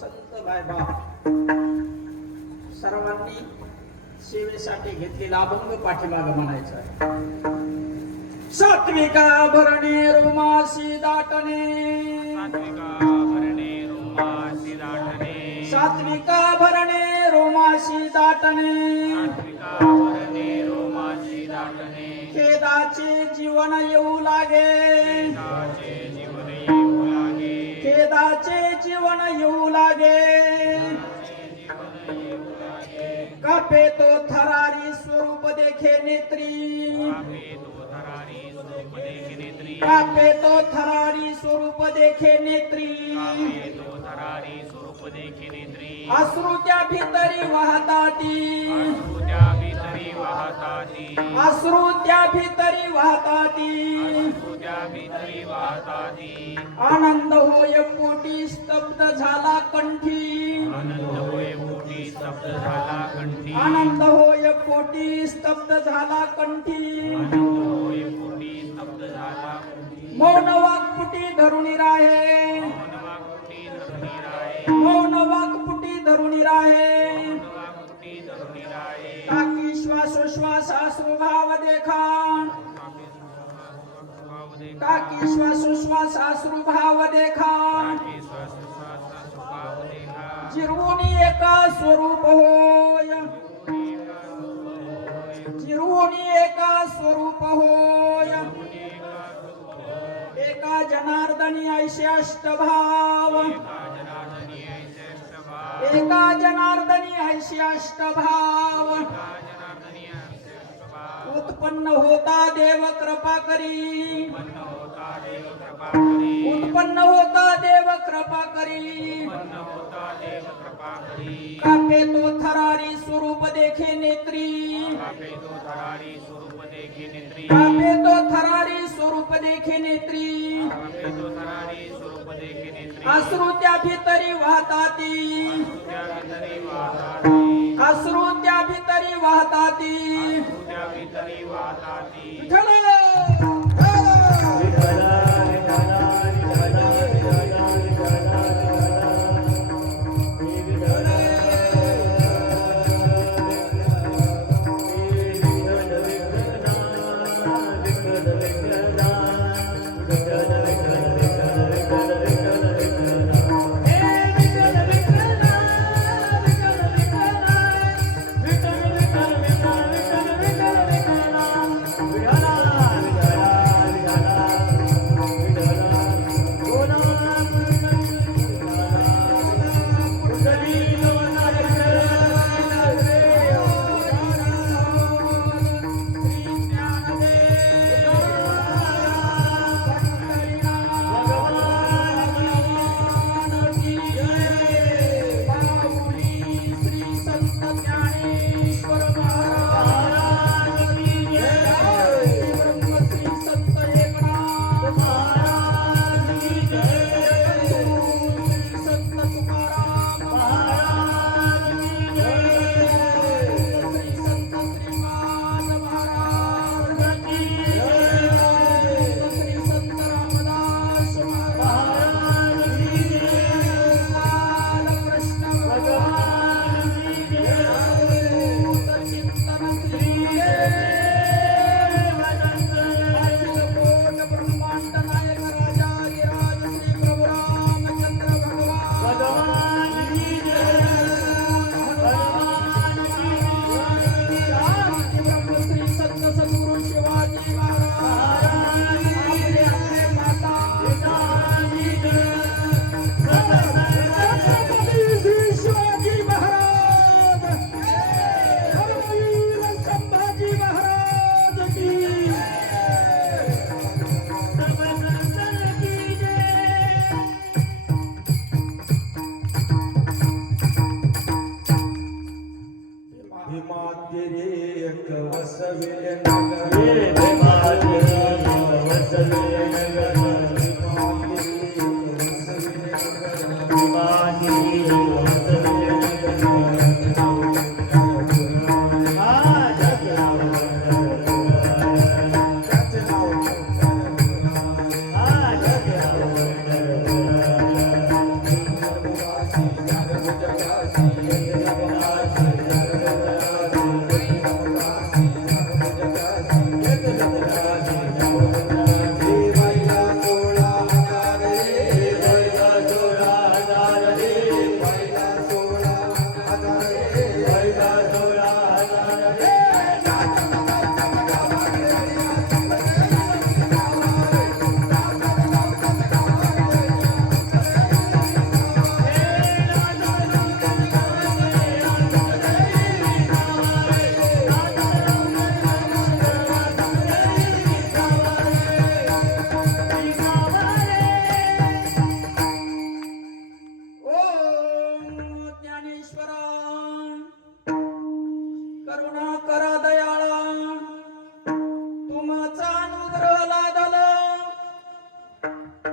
संत viva सर्वांनी सेवेसाठी घेतलेला अभंग पाठीमाग म्हणायचा आहे. सात्विका भरणे रोमासी दाटणे, सात्विका भरणे रोमासी दाटणे, खेदाचे जीवन येऊ लागे, खेदाचे जीवन येऊ लागे, कापे तो थरारी स्वरूप देखे नेत्री, कापे तो थरारी स्वरूप देखे नेत्री, अश्रू त्या भीतरी वाहताती, अश्रू त्या भीतरी वाहताती, आनंद होय पोटी स्तब्ध झाला कंठी, आनंद होय पोटी स्तब्ध झाला कंठी, मौन वाक्पुटी धरुणी राहे, मौन वाक्पुटी धरुणी राहे, ताकी श्वासोश्वास अश्रुभाव देखा, ताकी श्वासोश्वास अश्रुभाव देखा, चिरवुनी एका स्वरूप होय, चिरवुनी एका स्वरूप होय, एका जनार्दनी ऐशे अष्टभाव, एका जनार्दनी ऐशे अष्टभाव, उत्पन्न होता देव कृपा करी, उत्पन्न होता देव कृपा करी, कापे तो थरारी स्वरूप देखे नेत्री, कापे तो थरारी स्वरूप देखे नेत्री, अश्रू त्या भीतरी वाहताती, अश्रू त्या भीतरी वाहताती, विठ्ठल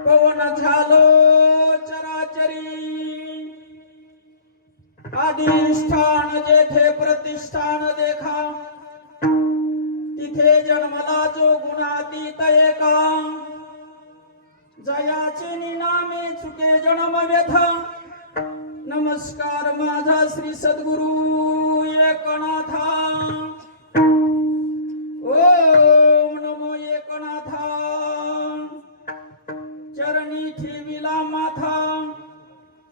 पवन झालो चराचरी अधिष्ठान जेथे प्रतिष्ठान देखा तिथे जन्मला जो गुणातीत एका जयाचे निनामे चुके जन्म व्यथ नमस्कार माझा श्री सद्गुरु एकनाथा ओम नमो एकनाथा चरणी ठेविला माथा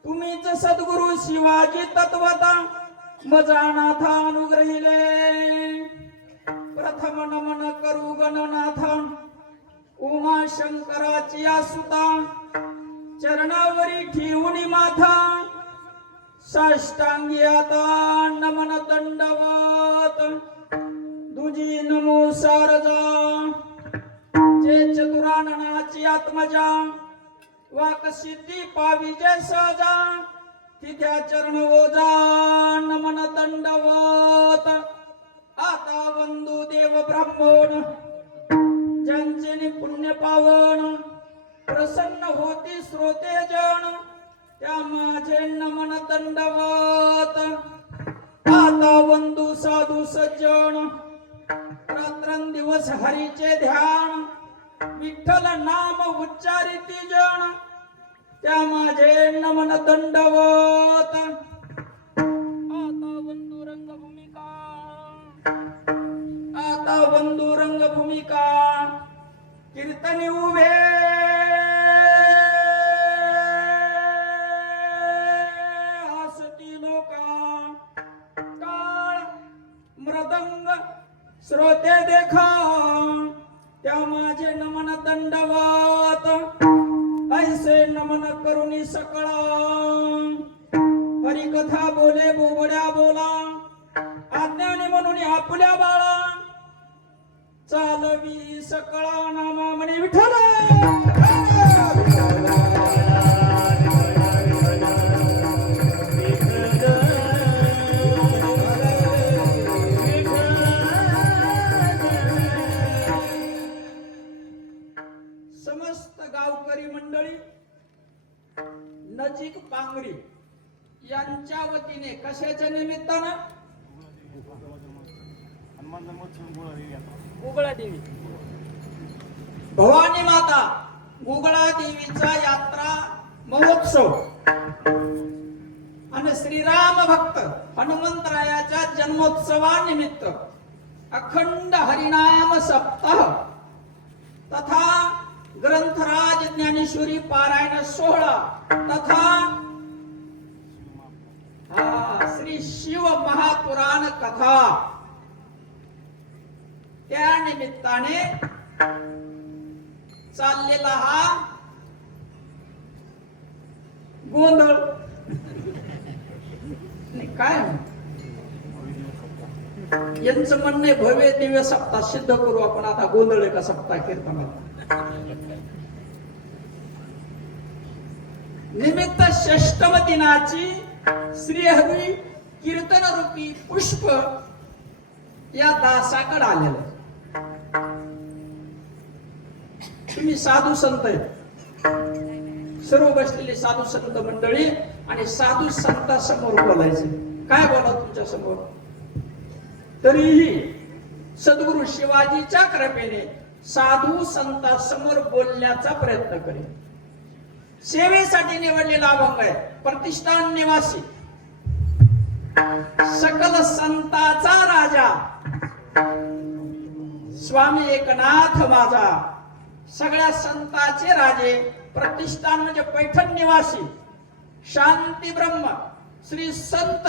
तुम्हीच सद्गुरु शिवाजी तत्वता मजानाथा अनुग्रहिले प्रथम नमन करू गणनाथा उमा शंकराची सुता चरणावरी ठेवून माथा साष्टांगी आता नमन दंडवत दुजी नमो सारजा जे चतुराननाची आत्मजा वाक सिद्धी पावी जय सहजा तिथ्या चरण ओजा नमन दंडवत आता वंदू देव ब्राह्मण ज्यांचे पुण्य पावन प्रसन्न होती श्रोते जन त्या माझे नमन दंडवत आता वंदू साधू सज्जन रात्रंदिवस हरीचे ध्यान विठ्ठल नाम उच्चारिती जन त्या माझे नमन दंडवत आता वंदू रंगभूमिका आता वंदू रंगभूमिका कीर्तनी उभे हसती लोका काळ मृदंग श्रोते देखा त्या माझे नमन दंडवत ऐसे नमन करुणी सकळा हरिकथा बोले बोबड्या बोला आज्ञाने म्हणून आपल्या बाळा चालवी सकळा नामा म्हणे विठ्ठल समस्त गावकरी मंडळी नजीक पांगरी यांच्या वतीने कशाच्या निमित्तानं गुगळा देवी भवानी माता गुगळा देवीचा यात्रा महोत्सव आणि श्रीराम भक्त हनुमंतरायाच्या जन्मोत्सवानिमित्त अखंड हरिनाम सप्ताह तथा ग्रंथराज ज्ञानेश्वरी पारायण सोहळा तथा श्री शिव महापुराण कथा त्या निमित्ताने चाललेला हा गोंधळ काय यांचं म्हणणे भव्य दिव्य सप्ताह सिद्ध करू आपण आता गोंधळ का सप्ताह कीर्तनात निमित्त षष्टम दिनाची श्रीहरी कीर्तन रूपी पुष्प या दासाकडे आलेलं तुम्ही साधू संत आहेत सर्व बसलेले साधू संत मंडळी आणि साधू संतांसमोर बोलायचे काय बोला तुमच्या समोर तरीही सद्गुरु शिवाजीच्या कृपेने साधू संतांसमोर बोलण्याचा प्रयत्न करेन सेवेसाठी निवडलेला अभंग आहे प्रतिष्ठान निवासी सकल संताचा राजा स्वामी एकनाथ माझा सगळ्या संताचे राजे प्रतिष्ठान म्हणजे पैठण निवासी शांती ब्रह्म श्री संत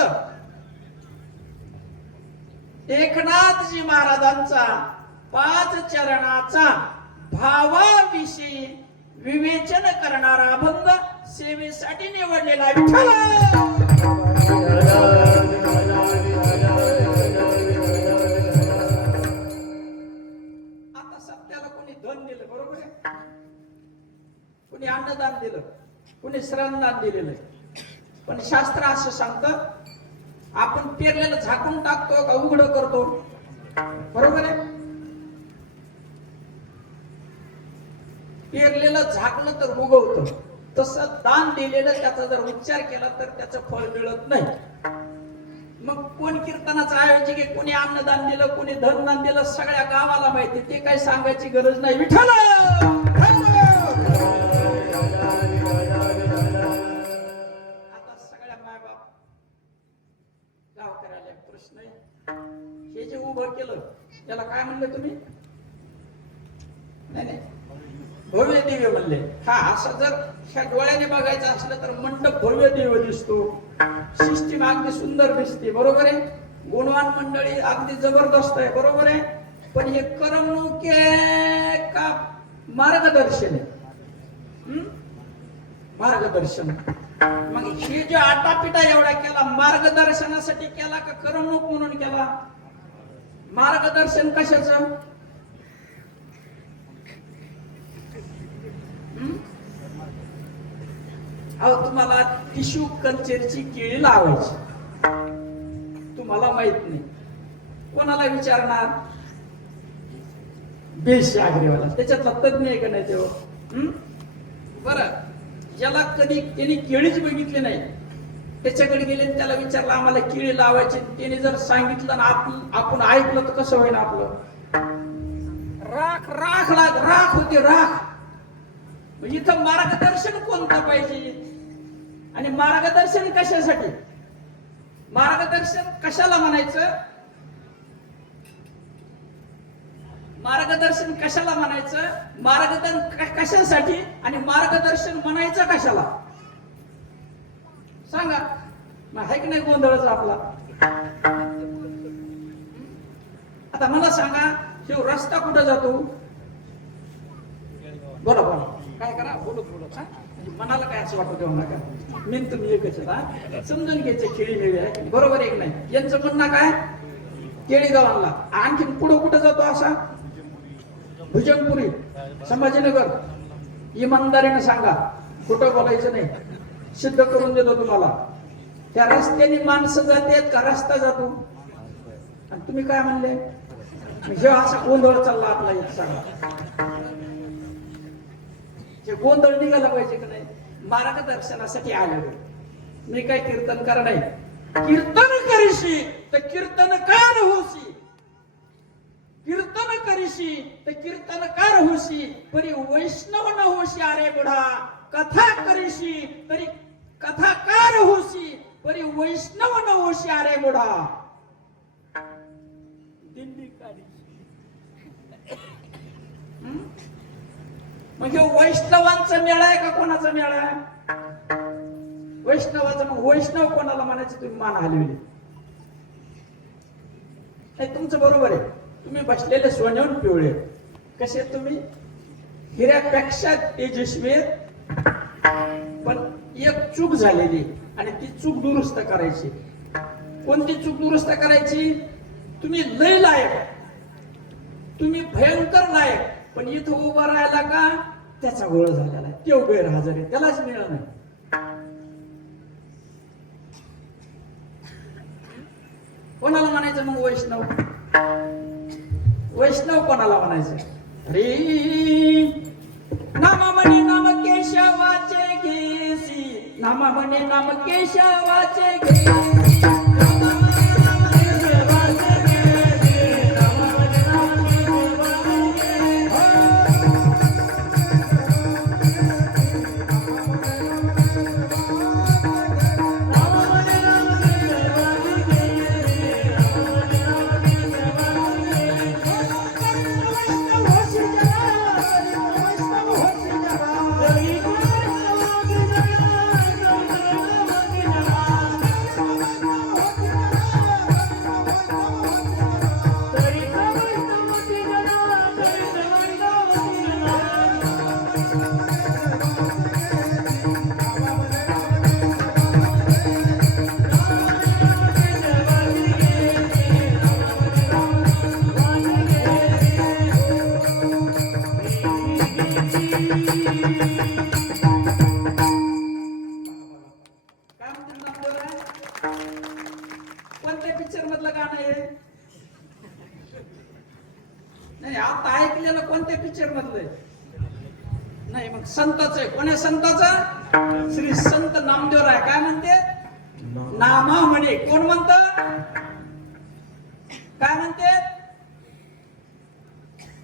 एकनाथजी महाराजांचा 5 चरणाचा भावाविषयी विवेचन करणारा अभंग सेवेसाठी निवडलेला विठ्ठल आता सत्याला कोणी धन दिलं बरोबर आहे कोणी अन्नदान दिलं कोणी श्रमदान दिलेलं पण शास्त्र असं सांगतं आपण पेरलेलं झाकून टाकतो का उघड करतो बरोबर आहे पेरलेलं झाकलं तर उगवतं, तसं दान दिलेलं त्याचा जर उच्चार केला तर त्याचं फळ मिळत नाही. मग कोण कीर्तनाचं आयोजक आहे, कोणी अन्नदान दिलं, कोणी धनदान दिलं, सगळ्या गावाला माहिती, ते काही सांगायची गरज नाही. विठ्ठल आता सगळ्या मायबाप गावकऱ्याला एक प्रश्न आहे, हे जे उभं केलं त्याला काय म्हणले तुम्ही? नाही नाही, भव्य दिव्य म्हणले. हा, असं जर ह्या डोळ्याने बघायचं असलं तर मंडप भव्य दिव्य दिसतो, सिस्टीम अगदी सुंदर दिसते, बरोबर आहे, गुणवान मंडळी अगदी जबरदस्त आहे, बरोबर आहे. पण हे करमणूक का मार्गदर्शन आहे? मार्गदर्शन. मग हे जो आटापिटा एवढा केला, मार्गदर्शनासाठी केला का करमणूक म्हणून केला? मार्गदर्शन कशाचं? अहो, तुम्हाला टिश्यू कल्चरची केळी लावायची, तुम्हाला माहित नाही, कोणाला विचारणार? बेश आग्रेवाला, त्याच्यातला तज्ञ आहे का नाही तेव्हा? बरं, ज्याला कधी त्यांनी केळीच बघितली नाही, त्याच्याकडे गेले, त्याला विचारलं आम्हाला केळी लावायची, त्याने जर सांगितलं ना आपण ऐकलं तर कसं होईल आपलं? राख राख लाग, राख होती राख. इथं मार्गदर्शन कोणतं पाहिजे आणि मार्गदर्शन कशासाठी? मार्गदर्शन कशाला म्हणायचं? मार्गदर्शन कशाला म्हणायचं? मार्गदर्शन कशासाठी आणि मार्गदर्शन म्हणायचं कशाला? सांगा. आहे की नाही गोंधळच आपला? आता मला सांगा, हे रस्ता कुठं जातो? बोला बोला, काय करा, बोलत बोलत. मनाला काय असं वाटतं देऊ नका, मी तुम्ही एकच आहे, समजून घ्यायचं. केळी मिळी आहे, बरोबर एक नाही. यांचं म्हणणं काय? केळी गावाला. आणखीन पुढं कुठं जातो असा? भुजंगपुरी, संभाजीनगर. इमानदारीने सांगा, खोटं बोलायचं नाही, सिद्ध करून देतो तुम्हाला. त्या रस्त्याने माणसं जातात का रस्ता जातो? आणि तुम्ही काय म्हणले? हे असा गोंधळ चालला आपला इथं, सांगा. हे गोंधळ निघाला पाहिजे का नाही? मार्गदर्शनासाठी आलेलो मी, काय कीर्तनकार नाही. कीर्तन करीशी तर कीर्तनकार होशी, कीर्तन करीशी तर कीर्तनकार होशी, परी वैष्णव न होशी अरे बुढा. कथा करीशी तरी कथाकार होशी, परी वैष्णव न होशी अरे बुढा. दिल्ली काढी. मग हे वैष्णवांचा मेळा आहे का कोणाचा मेळा आहे? वैष्णवाचा. मग वैष्णव कोणाला म्हणायचं? तुम्ही मान हलविली नाही, तुमचं बरोबर आहे. तुम्ही बसलेले सोन्याहून पिवळे, कसे तुम्ही? हिऱ्यापेक्षा तेजस्वी. पण एक चूक झालेली आणि ती चूक दुरुस्त करायची. कोणती चूक दुरुस्त करायची? तुम्ही लय लायक, तुम्ही भयंकर लायक, पण इथं उभा राहिला का त्याचा गोळ झालेला आहे, तो गैरहजर आहे, त्यालाच मिळालं नाही. कोणाला म्हणायचं मग वैष्णव? वैष्णव कोणाला म्हणायचं? अरे नामा म्हणे नाम केशवाचे घेसी, नामा म्हणे नाम केशवाचे घेसी. कोणत्या पिक्चर मधलं गाणं आहे? नाही, आता ऐकलेलं कोणत्या पिक्चर मधलं आहे? मग संताचं आहे. कोण आहे संताचा? श्री संत नामदेवराय. काय म्हणते? नामा म्हणे. कोण म्हणत? काय म्हणते?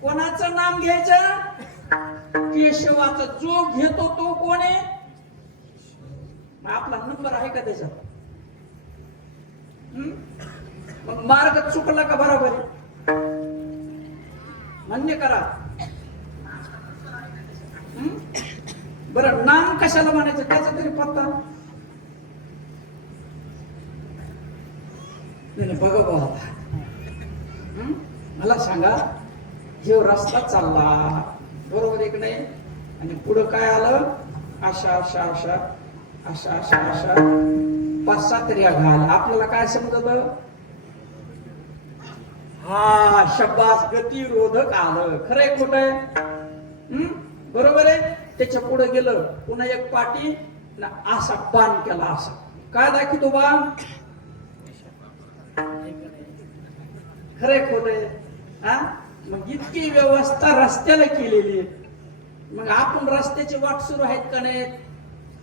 कोणाचं नाम घ्यायचं? केशवाचा. जो घेतो तो कोण आहे? आपला नंबर आहे का त्याच्यात? मग मार्ग चुकला का बरोबर आहे? मान्य करा. बरं, नाम कशाला म्हणायचं? त्याचा तरी पत्ता बघा बाबा. मला सांगा, जो रस्ता चालला बरोबर आहे की नाही, आणि पुढं काय आलं? अशा अशा अशा अशा अशा अशा 5-7 रिया घाल. आपल्याला काय समजत? हा शब्दास गतिरोधक आलं. खरंय खोटंय? बरोबर आहे. त्याच्या पुढे गेलं, पुन्हा एक पाटी असा बाण केला. असा काय दाखवतो बाण? खरंय खोटंय? हा, मग इतकी व्यवस्था रस्त्याला केलेली आहे. मग आपण रस्त्याची वाट सुरू आहेत का नाही?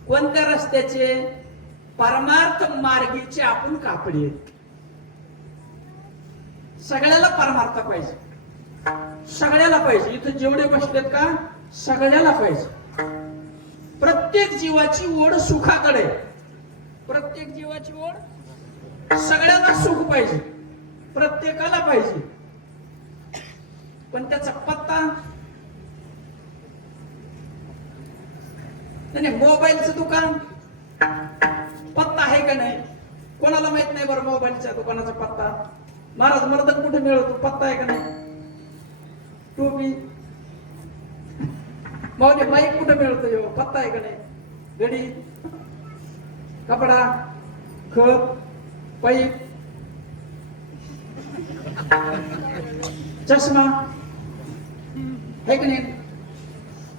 कोणत्या रस्त्याचे? परमार्थ मार्गीचे आपण कापडी आहेत. सगळ्याला परमार्थ पाहिजे, सगळ्याला पाहिजे. इथं जेवढे बसलेत का, सगळ्याला पाहिजे. प्रत्येक जीवाची ओढ सुखाकडे. प्रत्येक जीवाची ओढ, सगळ्यांना सुख पाहिजे, प्रत्येकाला पाहिजे. पण त्याचा पत्ता नाही. मोबाईलचं दुकान पत्ता आहे का नाही? कोणाला माहित नाही बरं मोबाईलच्या दुकानाचा पत्ता. महाराज मर्दन कुठे मिळतो? पत्ता आहे का नाही? टोपी माऊली माईक कुठे मिळतो? पत्ता आहे का नाही? घडी, कपडा, खत, पाईप, चष्मा आहे का नाही?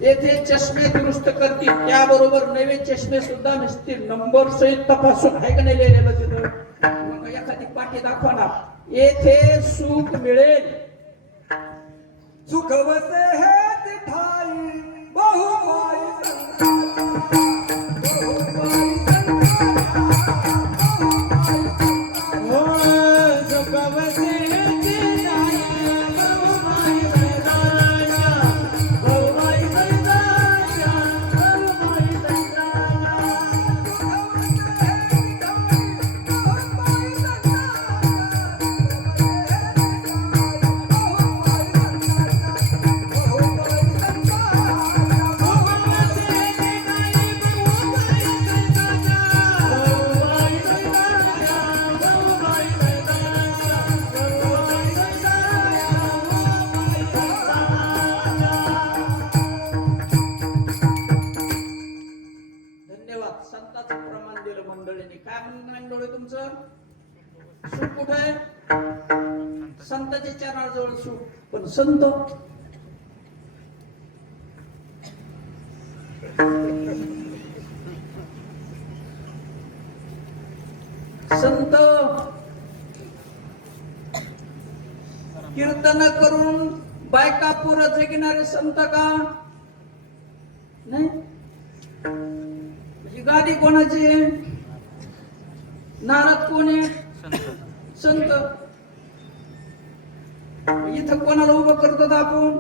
येथे चष्मे दुरुस्त करतील, त्याबरोबर नवे चष्मे सुद्धा नसतील. नंबर सहित तपासून आहे का नाही लिहिलेलं तिथं? मग एखादी पाठी दाखवा ना. येथे सुख मिळेल. सुख वसे हे तिठाई बहुमाई सुख कुठे आहे? संतांच्या चरणाजवळ सुख. पण संत संत कीर्तन करून बायका पुरं जगिणारे संत का नाही? म्हणजे गादी कोणाची आहे? नारद कोण आहे? संत. इथं कोणाला उभं करतो आपण?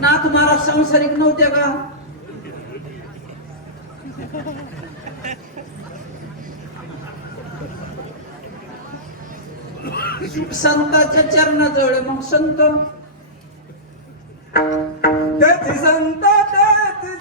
नाथ महाराज सांसारिक नव्हते का? संतांच्या चरणाजवळ. मग संत तेथी संत तेथी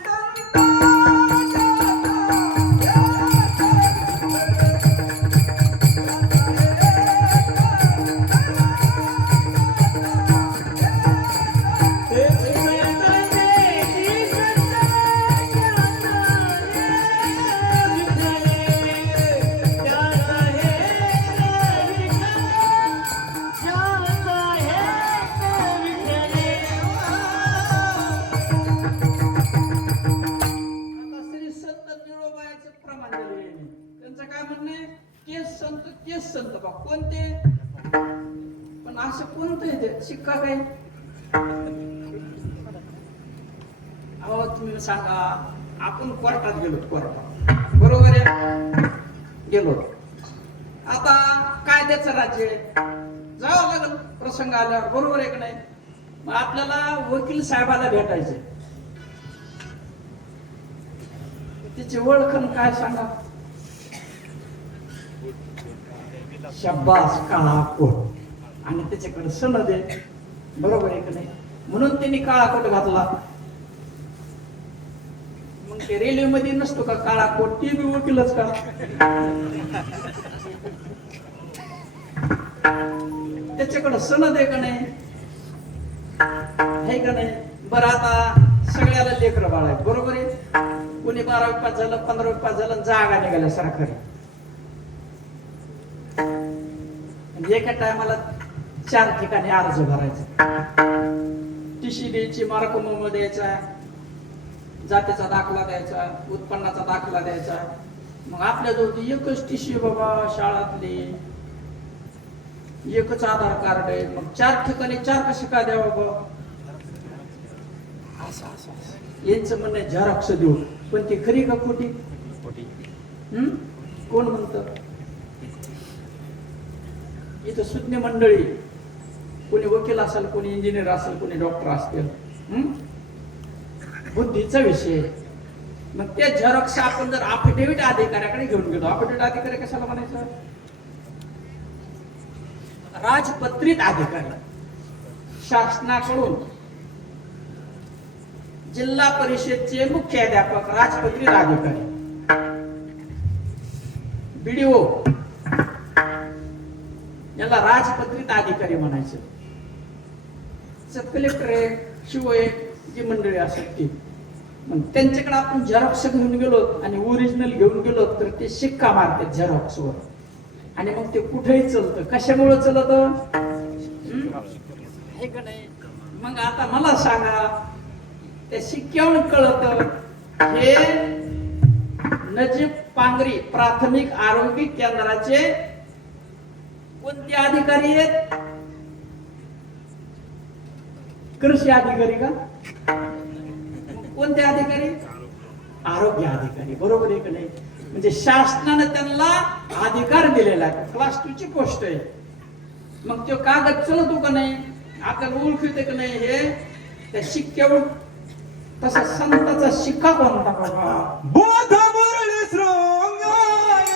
संत तेच संत बा कोणते पण असं कोणतं आहे ते शिक्का काय अहो तुम्ही सांगा आपण कोर्टात गेलो कोर्टात बरोबर आहे गेलो आता कायद्याचं राज्य आहे जावं लागेल प्रसंग आल्यावर बरोबर आहे का नाही मग आपल्याला वकील साहेबाला भेटायचे तिची ओळखण काय सांगा शब्बास काळा कोट आणि त्याच्याकडे सनद आहे बरोबर आहे का नाही म्हणून त्यांनी काळा कोट घातला मग ते रेल्वे मध्ये नसतो का काळा कोट ते बी वकीलच का त्याच्याकडे सनद आहे का नाही आहे का नाही बरं आता सगळ्याला लेकरं बाळ आहेत बरोबर आहे कोणी 12वी पास झालं 15वी पास झालं जागा निघाल्या सरकारी एका टायमाला 4 ठिकाणी अर्ज भरायचा टीसी द्यायची मार्कमोम द्यायचा जातीचा दाखला द्यायचा उत्पन्नाचा दाखला द्यायचा मग आपल्याजवळ एकच टीसी बाबा शाळातली एकच आधार कार्ड आहे मग 4 ठिकाणी 4 कसे का द्यावा बाबा यांचं म्हणणं आहे झेरॉक्स देऊ पण ती खरी का खोटी कोण म्हणत इथं सुज्ञ मंडळी कोणी वकील असेल कोणी इंजिनियर असेल कोणी डॉक्टर असतील बुद्धीचा विषय मग ते झेरॉक्स आपण जर अफिडेव्हिट अधिकाऱ्याकडे घेऊन गेलो अफिडेव्हिट अधिकारी कशाला म्हणायचं राजपत्रित अधिकारी शासनाकडून जिल्हा परिषदचे मुख्याध्यापक राजपत्रित अधिकारी बीडीओ याला राजपत्रित अधिकारी म्हणायचं सब कलेक्टर आहे शिवाय जी मंडळी असतात ती मग त्यांच्याकडे आपण झेरॉक्स घेऊन गेलो आणि ओरिजिनल घेऊन गेलो तर ते शिक्का मारतात झेरॉक्स वर आणि मग ते कुठेही चालतं कशामुळे चालत हे का नाही मग आता मला सांगा त्या शिक्क्यावरून कळत हे नजीब पांगरी प्राथमिक आरोग्य केंद्राचे कोणते अधिकारी आहेत कृषी अधिकारी का कोणते अधिकारी आरोग्य अधिकारी बरोबर आहे का नाही म्हणजे शासनाने त्यांना अधिकार दिलेला आहे क्लास 2 ची पोस्ट आहे मग तो कागद चलतो का नाही आपल्याला ओळखीत का नाही हे त्या शिक्क्यावर तसा संताचा शिक्का कोणता बाबा बोध मुरली श्रृंगारी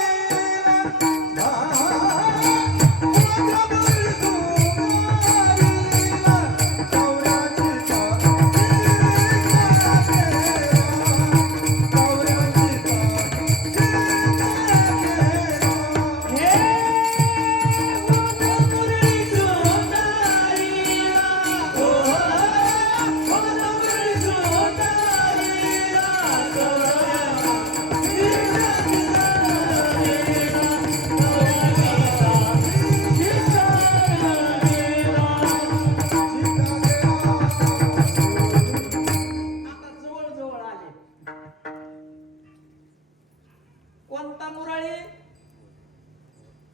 कोणता मुराळे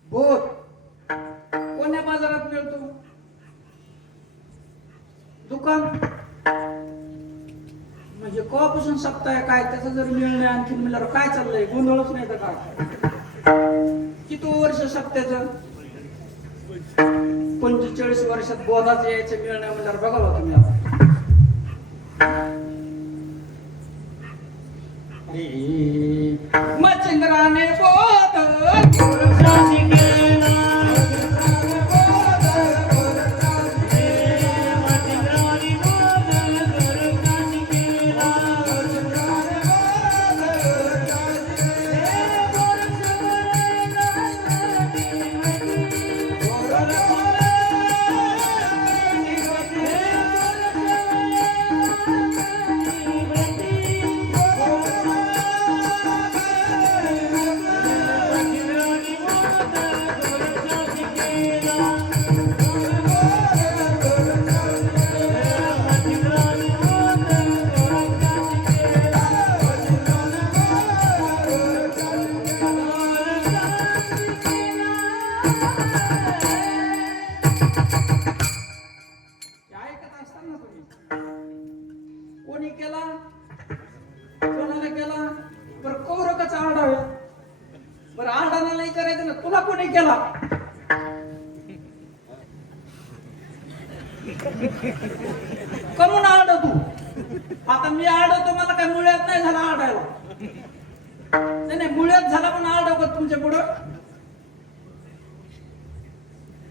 बोध कोण्या बाजारात मिळतो दुकान म्हणजे कवापासून सप्ताह काय त्याचा जर मिळणे आणखीन मिळालं काय चाललंय गोंधळच नाही तर काय किती वर्ष सप्त्याचं 45 वर्षात बोधाचं यायचं मिळणं म्हणल्यावर बघा तुम्ही मच्छिंद्राने बोध तुला कोणी केला? कमून आड तू? आता मी आडवतो, मला काय मुळ्यात नाही झाला आडायला. नाही मुळ्यात झाला पण आडव का तुमच्या पुढं?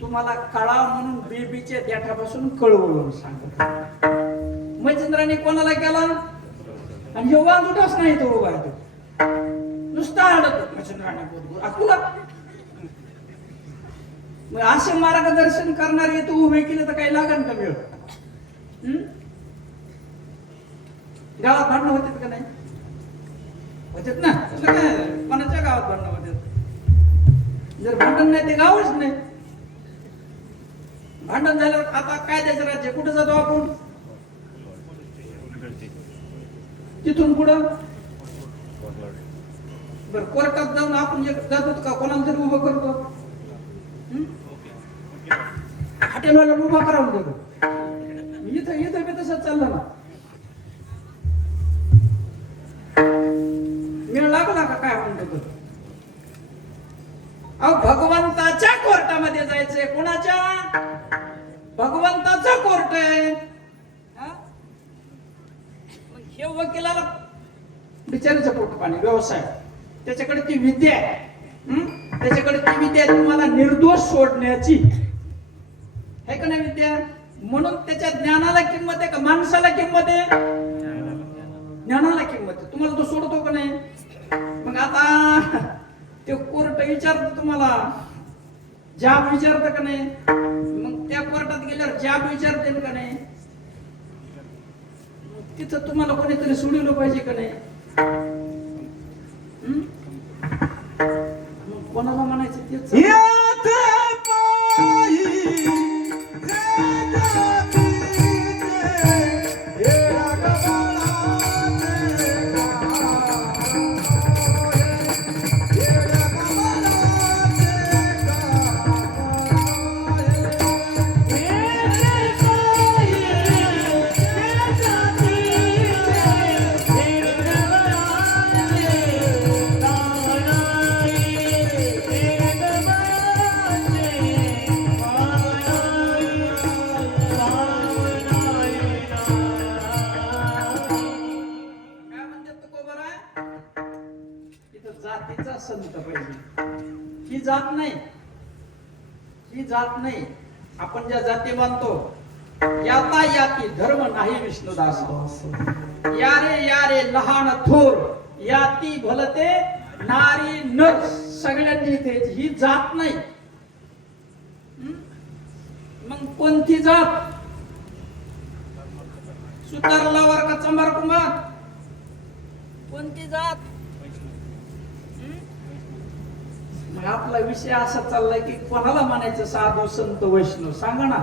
तुम्हाला कळा म्हणून बेबीच्या देठापासून कळवळून सांगतो. मच्छिंद्राने कोणाला केला? आणि हे वांजुटाच नाही तो उभा आहे, तो नुसता आडतो मच्छिंद्राने तुला. मग असे मार्गदर्शन करणारे तू उभे केले तर काही लागण का मिळ? गावात भांडणं होतात का नाही? होतात ना. काय कोणाच्या गावात भांडणं होतात? जर भांडण नाही ते गावच नाही. भांडण झाल्यावर आता काय द्यायचं राज्य? कुठे जातो आपण? तिथून पुढं बर कोर्टात जाऊन आपण जातो का? कोणाला तरी उभं करतो, हॉटेलवाला उभा करावून देतो. इथं इथं बी तसंच चाललं ना. मेळ लागला का काय म्हणतो? अहो भगवंताच्या कोर्टामध्ये जायचंय. कोणाच्या? भगवंताचा कोर्ट आहे. हे वकिलाला बिचारीचं पोट पाणी व्यवसाय, त्याच्याकडे ती विद्या आहे. त्याच्याकडे ती विद्या तुम्हाला निर्दोष सोडण्याची आहे का नाही विद्या? म्हणून त्याच्या ज्ञानाला किंमत आहे का माणसाला किंमत आहे? ज्ञानाला किंमत आहे. तुम्हाला तो सोडतो का नाही? मग आता ते कोर्ट विचारतो तुम्हाला, जाब विचारतं का नाही? मग त्या कोर्टात गेल्यावर जाब विचारते का नाही? तिथं तुम्हाला कोणीतरी सोडवलं पाहिजे का नाही? मग कोणाला म्हणायचं तेच. यात पायी जातीचा संत पाहिजे. ही जात नाही, ही जात नाही. आपण ज्या जाती मानतो, याता याती धर्म नाही विष्णुदास. यारे लहान थोर याती भलते नारी नर सगळ्यांनी इथे. ही जात नाही. मग कोणती जात? सुतारलावर का चंबार कुंभार? कोणती जात? मग आपला विषय असा चाललाय की कोणाला म्हणायचं साधू संत वैष्णव? सांगा ना.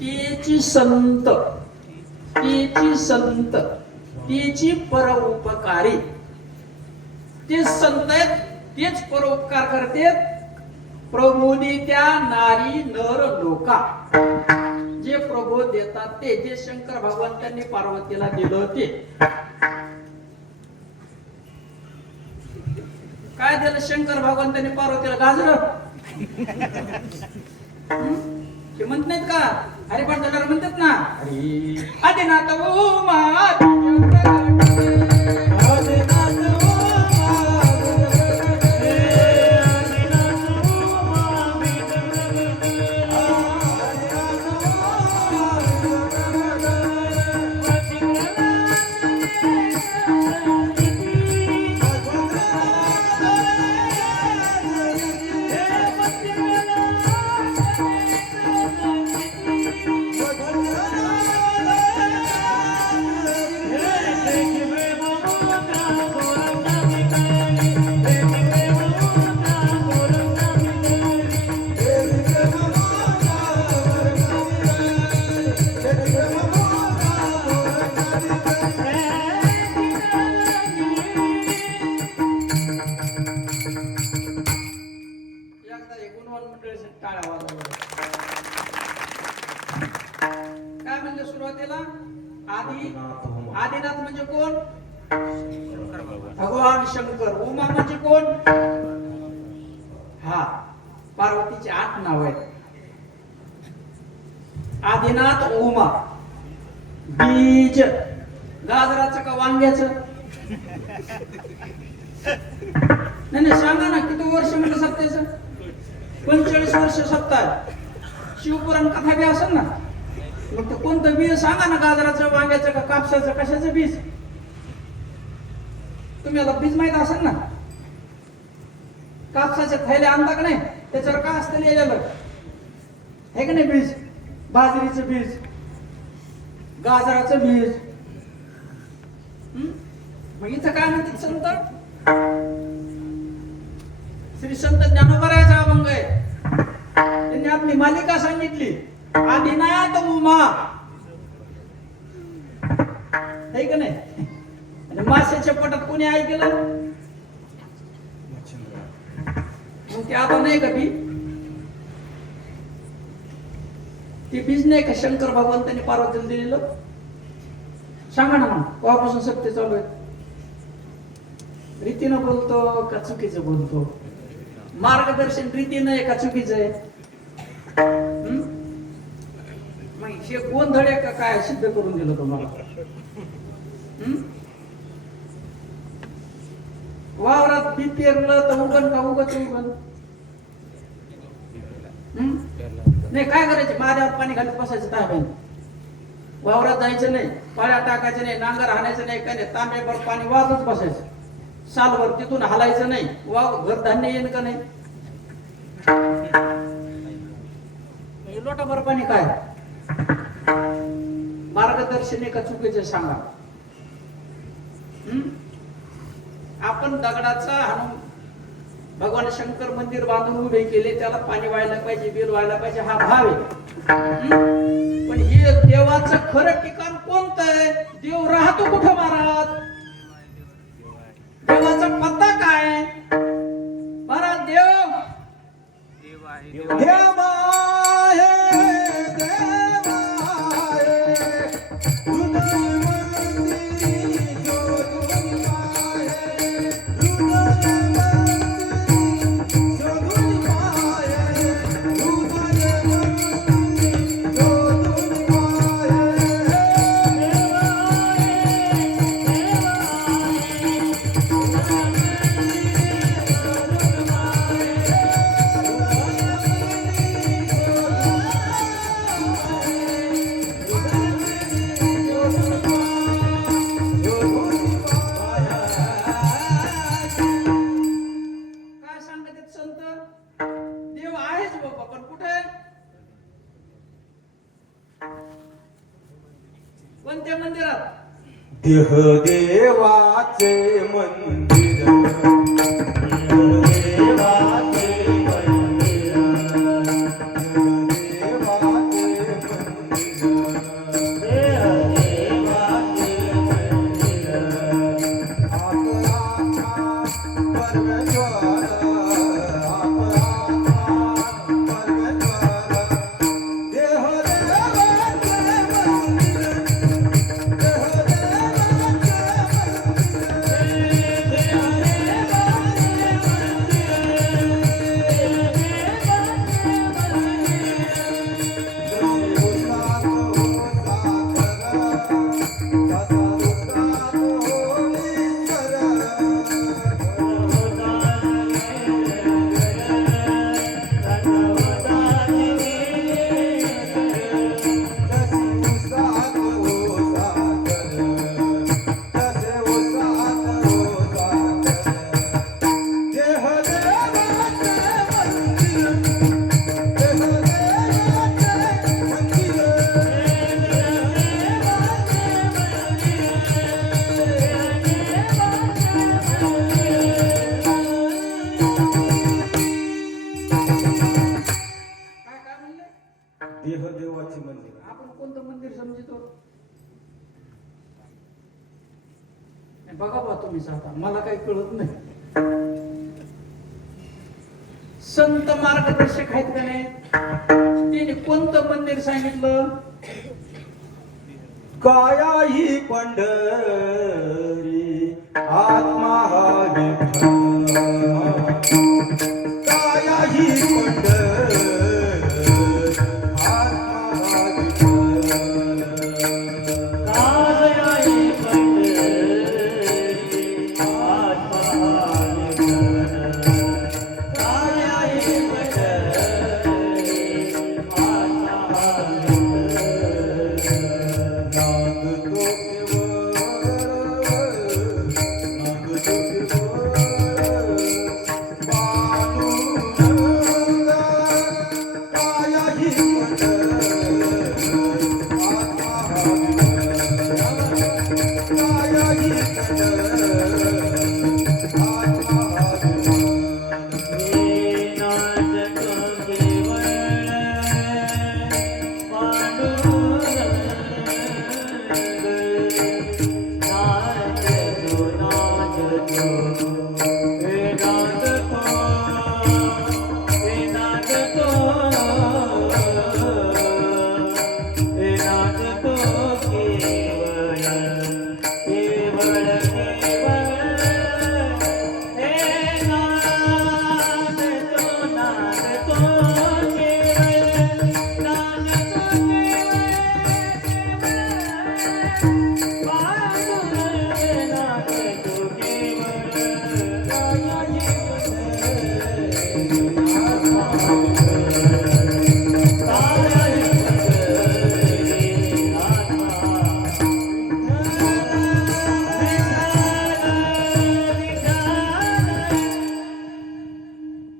तेची संत, तेची संत, तेची परोपकारी. ते संत आहेत, तेच परोपकार करतात. प्रबोधी त्या नारी नर लोका. जे प्रबोध देतात ते, जे शंकर भगवंतांनी पार्वतीला दिलं ते. काय दिलं शंकर भगवंतांनी पार्वतीला? गाजर. ते म्हणत नाहीत का? हरिपाठ म्हणतात ना, आदिनाथ उमा काय म्हणजे सुरुवातीला आदिनाथ म्हणजे कोण? भगवान शंकर. उमा म्हणजे कोण? हा, पार्वतीची 8 नाव आहेत. आदिनाथ उमा. बीज गाजराचं का वांग्याचं? नाही सांगा ना, किती वर्ष म्हणजे सत्याचं? 45 वर्ष सत्ता. शिवपुराण कथा बी असेल ना, मग ते कोणतं बीज सांगा ना, गाजराचं, वांग्याचं का कापसाचं, कशाचं बीज? तुम्ही आता बीज माहित असेल ना. कापसाच्या थैल्या आणता का नाही, त्याच्यावर काय असतं लिहिलेलं, हे का नाही बीज? बाजरीचं बीज, गाजराचं बीज. मग इथं काय म्हणतात संत? श्री संत ज्ञानोबरायाचा अभंग आहे. त्यांनी आपली मालिका सांगितली, आदिनाथ उमा, है का नाही? आणि माशाच्या पोटात कोणी ऐकलं? मग ते आता नाही का बी? ते बीज नाही का शंकर भगवंतांनी पार्वतीला दिलेलं? सांगा ना मग, केव्हापासून सत्य चालू आहे? रीतीनं बोलतो का चुकीचं बोलतो? मार्गदर्शन रीतीनं आहे का चुकीचं आहे? मग हे गोंधळ आहे का काय सिद्ध करून दिलं तुम्हाला? वावरात बी पेरलं तर उगन का उगच उगन? नाही काय करायचे? माझ्यावर पाणी घालत बसायचं ताब्याने. वावरात जायचं नाही, पाळ्या टाकायचं नाही, नांगर हाणायचं नाही, काय नाही, तांब्याभर पाणी वाहतच बसायचं. सालभर तिथून हलायचं नाही. वाव घर धान्य येईन का नाही? लोटाभर पाणी काय? मार्गदर्शन आहे का चुकीचं सांगा? आपण दगडाचा हाणून भगवान शंकर मंदिर बांधून उभे केले, त्याला पाणी व्हायला पाहिजे, बिल व्हायला पाहिजे, हा भाव आहे. पण हे देवाचं खरं ठिकाण कोणतं आहे? देव राहतो कुठं महाराज? देवाचा पत्ता काय? महाराज देव देव आहे, देव आहे, हृदय मंदिरी शोधून पाहे, हृदय मंदिरी शोधून पाहे, हृदय मंदिरी शोधून पाहे. काय सांगतात संत? देव आहेच बाबा, पण कुठे? कोणत्या मंदिरात? देह देवाचे मंदिर, देवाचे मंदिर, देवाचे मंदिर, देवाचे मंदिर. आत्मा परमेश्वर, आत्मा परमेश्वर, देह देवाचे मंदिर, देह देवाचे मंदिर. आपण कोणतं मंदिर समजतो? बघा बा तुम्ही आता, मला काही कळत नाही. संत मार्गदर्शक आहेत का नाही? त्यांनी कोणतं मंदिर सांगितलं? काया ही पंढरी आत्मा हा विठ्ठल काया ही पंढर आत्मा हा विठ्ठल कायाही पंढरी आत्मा विठ्ठल कायाही पंढरी आत्मा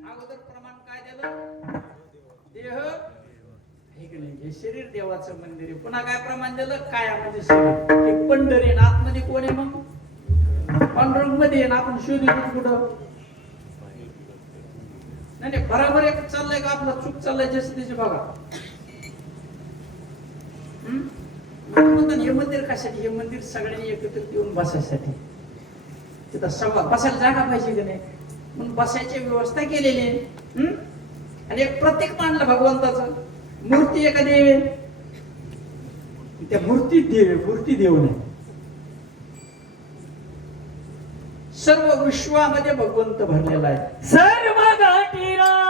अगोदर प्रमाण काय दिलं? देह हे की नाही, हे शरीर देवाचं मंदिर आहे. पुन्हा काय प्रमाण दिलं? काया म्हणजे शरीर. हे पंढरी आहे. आतमध्ये कोण आहे मग? पांडुरंग मध्ये आहे ना, आपण शोधून कुठं नाही नाही, बरोबर एक चाललंय का आपला चूक चाललंय जसं त्याची बघा. म्हणतात हे मंदिर कशासाठी? हे मंदिर सगळ्यांनी एकत्रित येऊन बसायसाठी. तिथं सभा बसायला जागा पाहिजे की नाही, म्हणून बसायची व्यवस्था केलेली आहे. आणि एक प्रतीक मांडलं भगवंताचं. मूर्ती एका देव आहे, त्या मूर्तीत देव आहे, मूर्ती देव नाही. सर्व विश्वामध्ये भगवंत भरलेला आहे. सर्व गाठी राम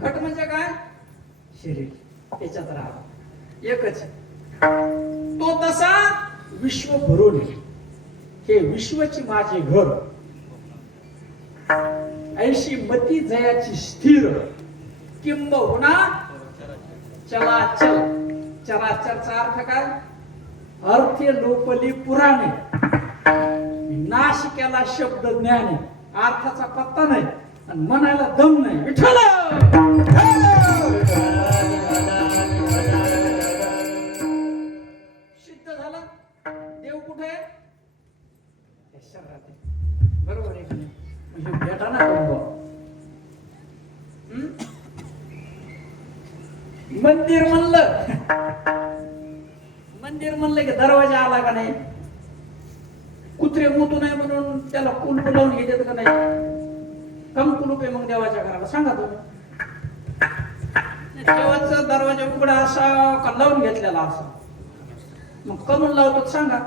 घट म्हणजे काय? शरीर. त्याच्यात राहा एकच. तो तसा विश्व भरून हे विश्वची माझे घर. ऐशी मती जयाची स्थिर किंबहुना चलाचल. चराचरचा अर्थ काय? अर्थे लोपली पुराणे, नाश केला शब्द ज्ञाने. अर्थाचा पत्ता नाही आणि म्हणायला दम नाही. विठ्ठल सिद्ध झाला. देव कुठे आहे? त्या शरीरात आहे. बरोबर आहे की नाही? म्हणजे भेटा ना कंब. मंदिर म्हणलं, मंदिर म्हणलं की दरवाजा आला का नाही? कुत्रे मुतू नाही म्हणून त्याला कुलप लावून घेतात का नाही? कम कुलूप आहे मग देवाच्या घराला सांगा तुम्ही. देवाचा दरवाजा उघडा असा का लावून घेतलेला असा, मग कमून लावतो सांगा.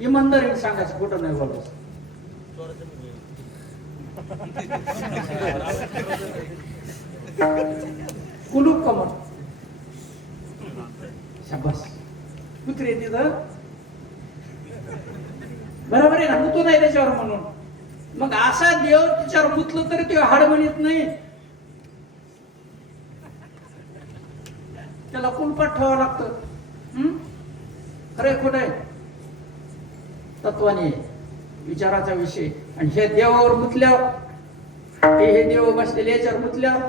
इमानदारीने सांगायचं, खोटं नाही बोलायचं. कुलूप कमन शाबास. कुत्रे तिथं बरोबर आहे ना, मुतू नाही त्याच्यावर म्हणून. मग असा देव तिच्यावर मुतलं तरी ते हाड म्हणत नाही, त्याला कुलपात ठेवावं लागतं. खरे खोट आहे तत्वाने विचाराचा विषय. आणि हे देवावर मुतल्यावर, हे देव बसलेले याच्यावर मुतल्यावर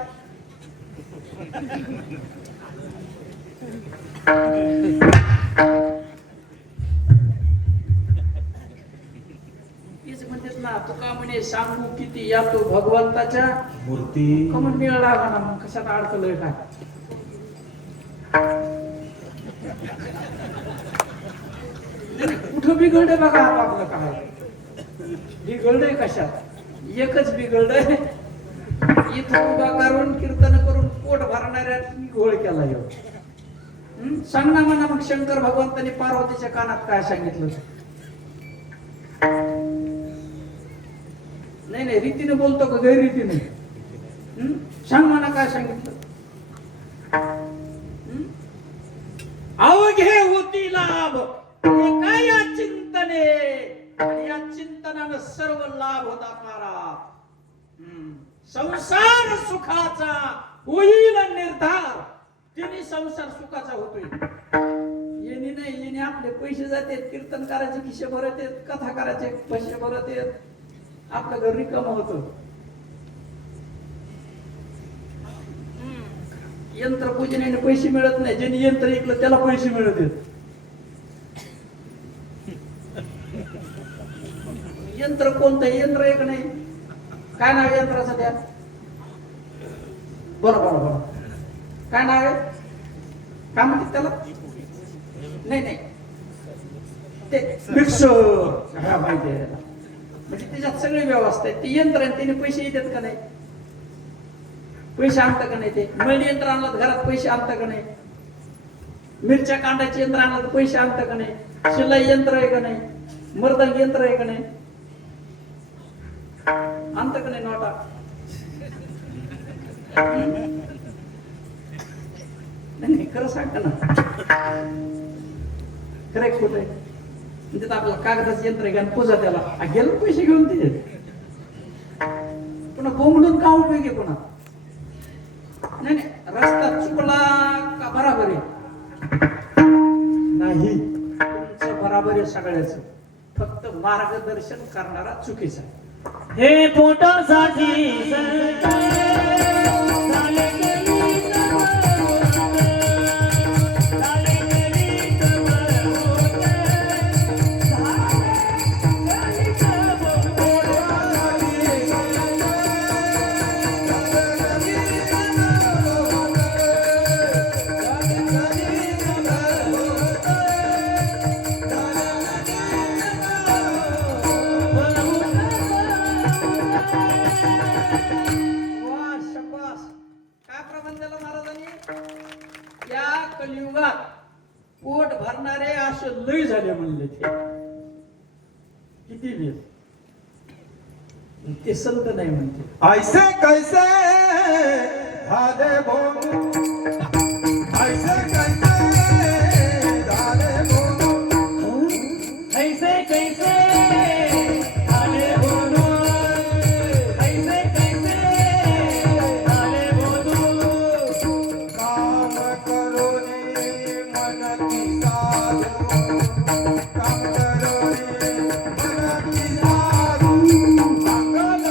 तेच म्हणतात ना, तुका म्हणे सांगू किती या तो भगवंताच्या मूर्ती कमन मिळ लागा ना. मग कशात अडकलोय काय. कुठं बिघडलंय बघा आपलं काय. बिघडलंय कशात, एकच बिघडलंय, इथं उभा करून कीर्तन करून पोट भरणाऱ्या घोळ केला येऊ. सांग ना म्हणा मग, शंकर भगवंतांनी पार्वतीच्या कानात काय सांगितलं. नाही नाही, रीतीने बोलतो का गैररीतीने. सांग म्हणा काय सांगितलं. अवघे होती लाभ एका या चिंतने, आणि या चिंतनानं सर्व लाभ होता महाराज. संसार सुखाचा होईल निर्धार, तिने संसार सुखाचा होतोय. येणे नाही, येणे आपले पैसे जाते, कीर्तन करायचे खिशे भरत आहेत, कथा करायचे पैसे भरत आहेत, आपलं घर रिकाम होतं. यंत्र पूजनेने पैसे मिळत नाही, ज्यांनी यंत्र ऐकलं त्याला पैसे मिळत आहेत. यंत्र कोणतं यंत्र एक नाही. काय नाव यंत्राचं द्या, बरोबर काय नाव आहे, काय म्हणतात त्याला. नाही नाही, ते मिक्सर हा माहिती आहे. म्हणजे त्याच्यात सगळी व्यवस्था आहे. ते यंत्र आहे, त्याने पैसे येतात का नाही, पैसे आणतं का नाही. ते मळणी यंत्र आणलं घरात पैसे आणतं का नाही, मिरच्या कांडाचे यंत्र आणलं पैसे आणतं का नाही, शिलाई यंत्र आहे का नाही, मर्दांग यंत्र आहे का नाही, आणतं का नाही नोटा. नाही खरं सांगा ना, खरं खोट आहे. म्हणजे आपलं कागदाचं यंत्र घ्या पूजा त्याला गेलं पैसे घेऊन ते पुन्हा बोंबडून का उपयोग आहे पुन्हा. नाही नाही, रस्ता चुकला का बराबर आहे नाही, तुमचं बराबर आहे सगळ्याच, फक्त मार्गदर्शन करणारा चुकीचा. हे पोटासाठी कलियुगात पोट भरणारे असे लय झाले म्हणले. ते किती वेळ ते संत नाही म्हणते. ऐसे कैसे झाले भो, ऐसे कैसे झाले भो, ऐसे कैसे आले बोलू, ऐसे कैसे आले बोलू. काम करोनी मन की साधू, काम करोनी मन की साधू, मंगल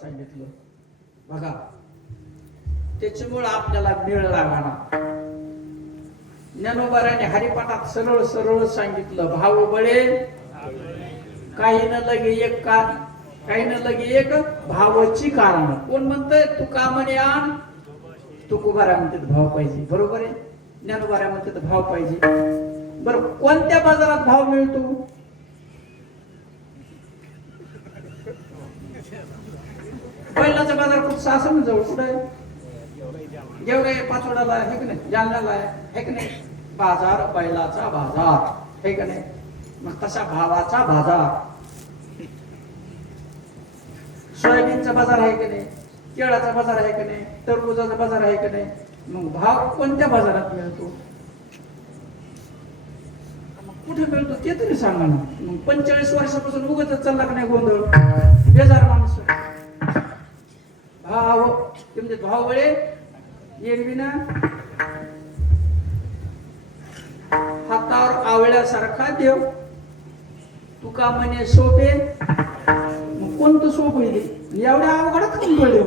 सांगितलं. बघा, त्याच्यामुळे आपल्याला मेळ लागणार. ज्ञानोबाराने हरिपाठात सरळ सरळ सांगितलं, भाव बळे काही न लगे एक काही न लगे एक भावाची कारण. कोण म्हणतंय? तुका म्हणे आण, तुकोबारा म्हणतात भाव पाहिजे. बरोबर आहे. ज्ञानोबारा म्हणतात भाव पाहिजे. बरं, कोणत्या बाजारात भाव मिळतो? बैलाचा बाजार खूप सासम जवळ कुठे आहे? गेवढे पाचोड्याला आहे की नाही, जालन्याला आहे की नाही? बाजार बैलाचा बाजार आहे का नाही? मग तसा भावाचा बाजार. सोयाबीनचा बाजार आहे की नाही, केळाचा बाजार आहे की नाही, टरबुजाचा बाजार आहे की नाही? मग भाव कोणत्या बाजारात मिळतो? कुठे मिळतो ते तरी सांगा ना. मग 45 वर्षापासून उगतच चालला का नाही गोंधळ? बेजार माणसं. भाव तुमचे भाव वळे एरवी ना हातावर आवळ्यासारखा देव, तुका म्हणे सोपे. मग कोणतं सोप आहे? एवढ्या अवघडच कोण पडले?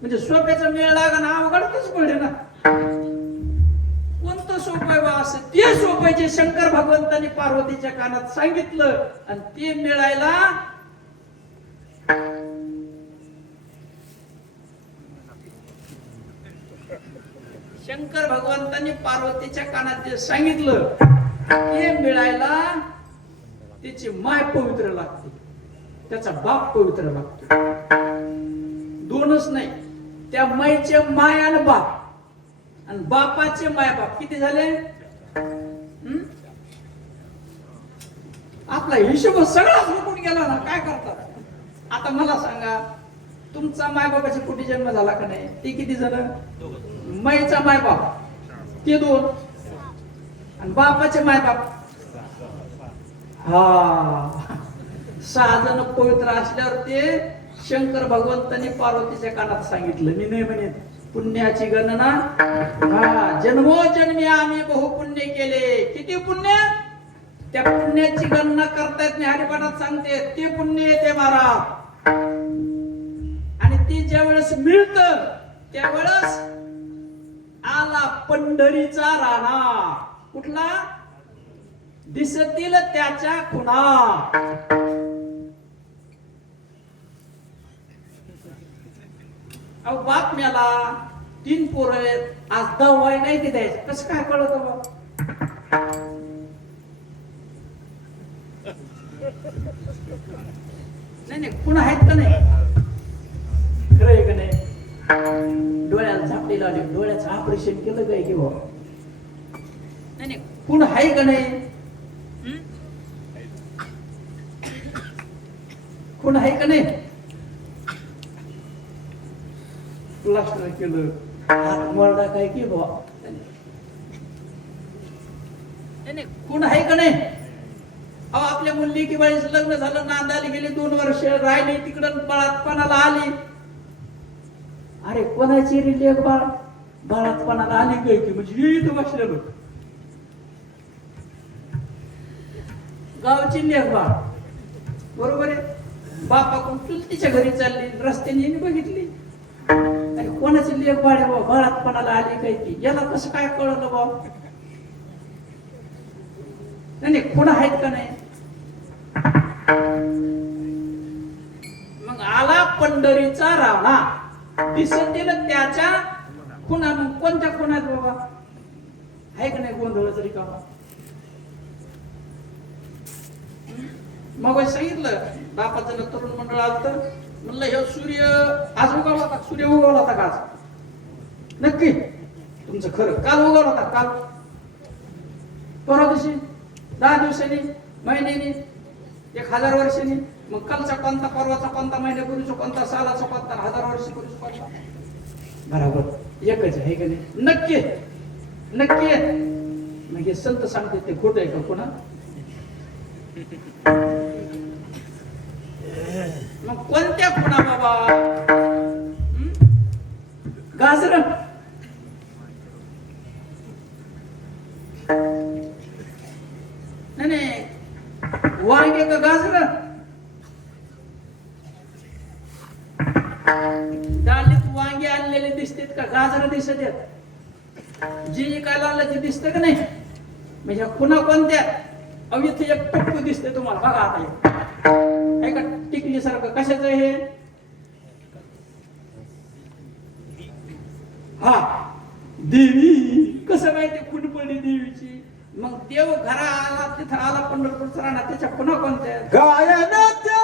म्हणजे सोप्याचा मेळ लागा ना, अवघडच पडले ना. कोणतं सोप आहे बा? असं ते सोप आहे जे शंकर भगवंतांनी पार्वतीच्या कानात सांगितलं, आणि ते मिळायला शंकर भगवंतांनी पार्वतीच्या कानात जे सांगितलं ते मिळायला त्याची माय पवित्र लागते, त्याचा बाप पवित्र लागतो. दोनच नाही, त्या मायचे माय आणि बाप, आणि बापाचे माय बाप किती झाले? आपला हिशोब सगळाच लुटून गेला ना. काय करतात? आता मला सांगा, तुमचा मायबापाच्या पोटी जन्म झाला का नाही? ते किती जण? माईचा मायबाप ते 2, आणि बापाचे मायबाप 6 जण पवित्र असल्यावर ते शंकर भगवंतांनी पार्वतीच्या कानात सांगितलं. मी नाही म्हणत पुण्याची गणना. जन्मोजन्मी आम्ही बहुपुण्य केले. किती पुण्य? त्या पुण्याची गणना करता येत नाही. हरिपाठात सांगते ते पुण्य येते महाराज. आणि ती ज्या वेळेस मिळत त्यावेळेस आला पंढरीचा राणा. कुठला? दिसतील त्याच्या खुणा. अहो बाप मेला, 3 पोरं आहेत, आज 10 नाही की द्यायचं? कसं काय कळत बा? नाही खुण आहेत का नाही? खरं आहे का नाही? डोळ्याला झापडी लावली, डोळ्याचं ऑपरेशन केलं काय किंवा नाही? खुण आहे का नाही? खुण आहे का नाही? प्लास्टर केलं, हात मरडा काय की बा? नाही खुण आहे का नाही? अहो आपल्या मुलगी की बाईचं लग्न झालं, नांदायला गेली, 2 वर्ष राहिली, तिकडं बाळातपणाला आली. अरे कोणाची रे लेक बाळ बाळातपणाला आली काय की? म्हणजे इथं बसलेलो गावची लेक बाळ. बरोबर आहे. बापाकडून चुलतीच्या घरी चालली, रस्त्याने बघितली. आणि कोणाची लेक बाळ आहे बा बाळातपणाला आली काय की? याला कसं काय कळलं बा? नाही खुण आहेत का नाही? मग आला पंढरीचा राणा, दिसतील त्याच्या खुणा. मग कोणत्या खुणा आहेत बाबा? आहे का नाही गोंधळ जरी का? मग सांगितलं बापाचं तरुण मंडळ आलं, म्हणलं हे सूर्य आज उगवला होता, सूर्य उगवला होता का आज? नक्की तुमचं खरं. काल उगवला होता, काल परवा दिवशी, 10 दिवसांनी, महिन्यानी, 1000 वर्षांनी. मग कालचा कोणता, परवाचा कोणता, महिन्यापूर्वीचा कोणता, सालाचा कोणता, 1000 वर्षापूर्वीचा कोणता? बरोबर एकच आहे का नाही? नक्की नक्की. मग हे संत सांगते ते खोट आहे का पुन्हा? मग कोणत्या खुणा बाबा? गाजर नाही, वांगे का गाजर? डालीत वांगे आणलेले दिसतात का गाजर दिसत आहेत जी काय लागलं ते दिसतं का नाही म्हणजे पुन्हा कोणत्या अहो इथे एक टप्पू दिसते तुम्हाला बघा आता हे का टिकली सारखं कशाचं हे हा देवी कसं माहिती खून पडली देवीची मग देव घरा आला तिथं आला पंढरपूरचा राहणार त्याच्या पुन्हा कोणत्या गायनाच्या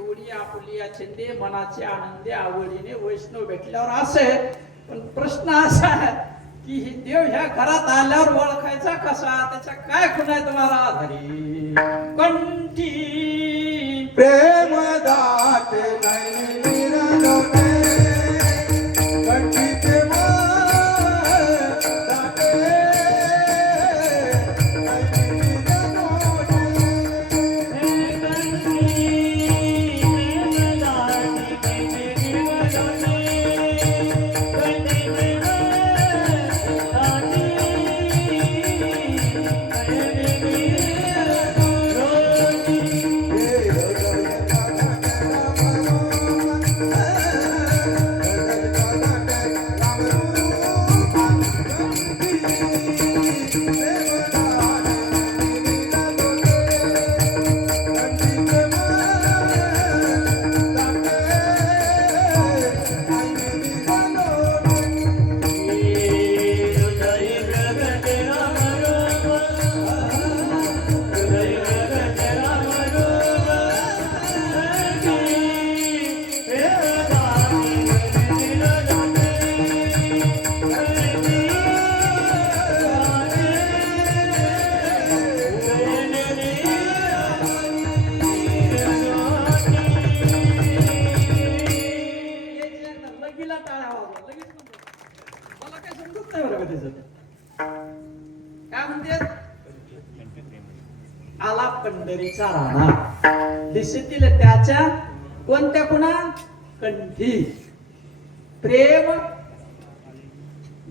हुने आपली छंदे मनाचे आनंदे आवडीने वैष्णव भेटल्यावर असे पण प्रश्न असा आहे की ही देव ह्या घरात आल्यावर ओळखायचा कसा त्याच्या काय खुणा आहे तुम्हाला घरी कंठी प्रेम दाते नाही निरलोटे कंठीचे काय म्हणते आला पंढरीचा राणा दिसेतील त्याच्या कोणत्या खुणा कंठी प्रेम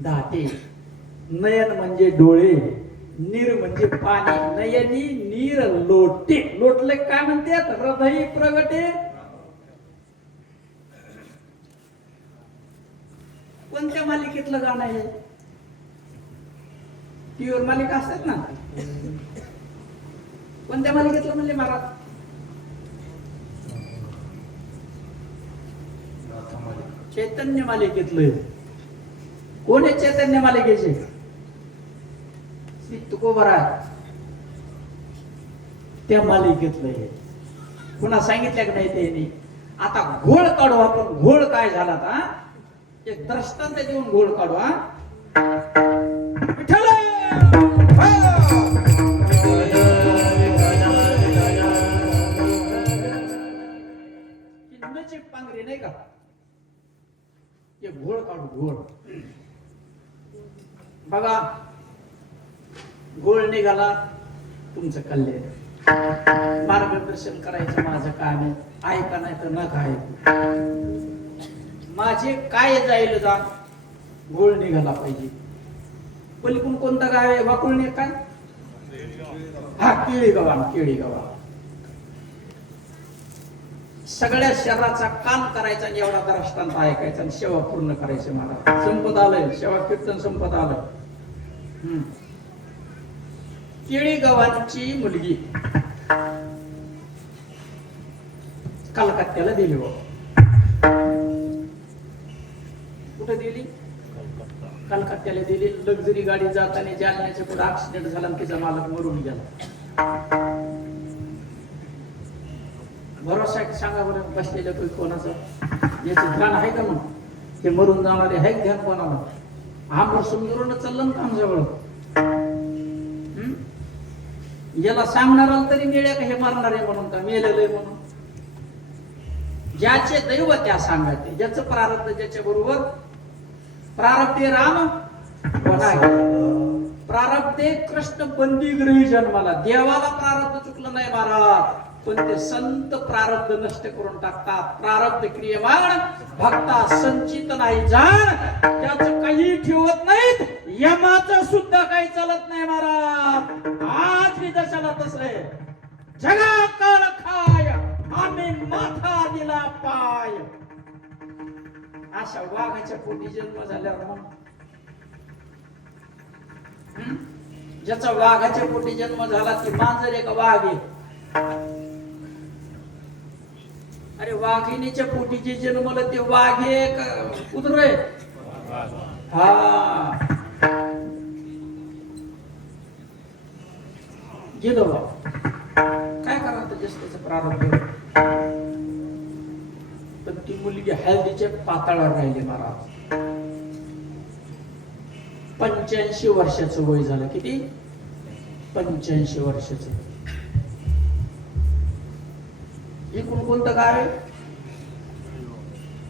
दाटे नयन म्हणजे डोळे नीर म्हणजे पाणी नयनी नीर लोटे लोटले काय म्हणतात हृदय प्रगटे कोणत्या मालिकेतलं गाणं आहे टीव्हीवर मालिका असतात ना कोणत्या मालिकेतलं म्हणले मला चैतन्य मालिकेतलं कोण आहे चैतन्य मालिकेचे तुकोबरा त्या मालिकेतलं हे पुन्हा सांगितलं की नाही ते आता घोळ काढू आपण घोळ काय झाला आता एक दृष्टांत देऊन घोळ काढू हा विठ्ठल चिन्हाची पांघरी नाही का एक घोळ काढू घोळ बघा गोळ निघाला तुमचं कल्याण. मार्गदर्शन करायचं माझं काम आहे. ऐका नाही तर नका ऐकू. माझे काय जाईल जा गोळ निघाला पाहिजे. पलीकडून कोणतं गाव आहे? वाकुळणे काय? हा, केळीगाव. केळीगाव सगळ्या शहराचा कान करायचा आणि एवढा दृष्टांत ऐकायचा आणि सेवा पूर्ण करायची. महाराज संपत आलंय, सेवा कीर्तन संपत आलं. केळीगावांची मुलगी कलकत्त्याला दिली. कुठे दिली? कलकत्त्याला दिली. लक्झरी गाडी जाताना जालन्याच्या पुढे ऍक्सिडेंट झाला आणि तिचा मालक मरून गेला. भरोसा सांगा बरं बसलेलं काही कोणाचं याचं ध्यान आहे का? मग ते मरून जाणारे आहे ध्यान कोणाला? आम्हाला सुंदरून चाललं काम जवळ. याला सांगणार तरी मिळे का हे मरणार आहे म्हणून, का मेलेलं आहे म्हणून? ज्याचे दैव त्या सांगायचे, ज्याचं प्रारब्ध ज्याच्या बरोबर. प्रारब्धे राम प्रारब्धे कृष्ण बंदी गृही जन्माला. देवाला प्रारब्ध चुकलं नाही महाराज, पण ते संत प्रारब्ध नष्ट करून टाकतात. प्रारब्ध क्रियमाण भक्ता संचित नाही जाण. त्याचं काही ठेवत नाहीत, यमाचं सुद्धा काही चालत नाही महाराज. आज मी दशाला तसले जगा काळ खाय आम्ही माथा दिला पाय. अशा वाघाच्या पोटी जन्म झाल्यावर मग ज्याचा वाघाच्या पोटी जन्म झाला ती मांजर आहे का वाघ आहे? अरे वाघिणीच्या पोटी जे जन्मलं ते वाघ आहे का कुत्र आहे? हा गेलो काय करा त्याचं प्रारंभ. पण ती मुलगी हळदीच्या पाताळावर राहिली महाराज. 85 वर्षाचं वय झालं. किती? 85 वर्षाचं. एकूण कोणतं गाव आहे?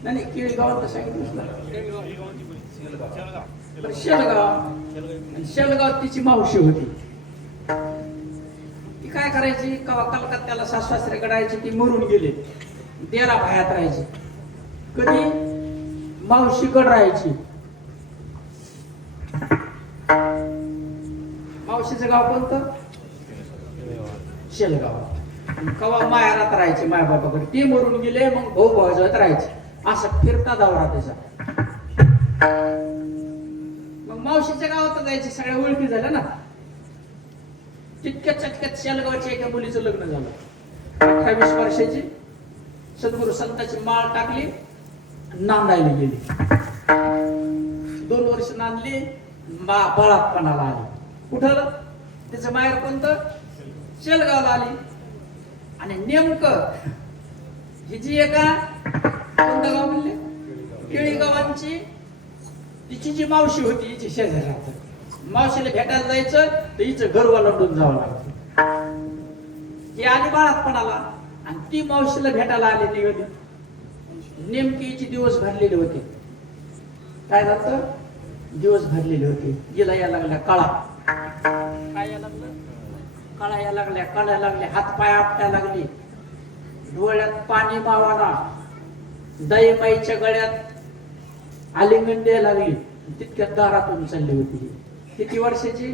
नाही केळगावात सांगितलं. शेलगाव तिची मावशी होती. ती काय करायची? कवा कलकत्त्याला सासऱ्याकडे राहायची. ती मरून गेली. देरा भायात राहायची. कधी? मावशीकडे राहायची. मावशीचं गाव कोणतं? शेलगाव. कवा माहेरात राहायचे माय बापाकडे. ते मरून गेले मग भाऊ भावाजवळ राहायचे. असं फिरता दौरा त्याचा. मग मावशीच्या गावात जायचे. सगळ्या ओळखी झाल्या ना. तितक्यात चटक्यात शेलगावच्या एका मुलीचं लग्न झालं. 28 वर्षाची. सद्गुरू संताची माळ टाकली, नांदायला गेली. 2 वर्ष नांदली, बाळातपणाला आली. कुठं? तिचं माहेर कोणतं? शेलगावला आली. आणि नेमकं हिची एका कोणतं गाव म्हणले? केळीगावांची तिची जी मावशी होती हिची शेजारी. मावशीला भेटायला जायचं तर हिचं घर ओलांडून जावं लागतं. ही आली बाळातपणाला आणि ती मावशीला भेटायला आली निघाली. नेमकी हिची दिवस भरलेले होते. काय झालं? दिवस भरलेले होते. गेला या लागल्या काळा. काय या लागलं? काळा या लागल्या, काळ्या लागल्या. हात पाय आपट्या लागली. डोळ्यात पाणी मावाना. दाईमाईच्या गळ्यात आलिंगन द्यायला लागली. तितक्यात दारातून चालली होती. किती वर्षाची?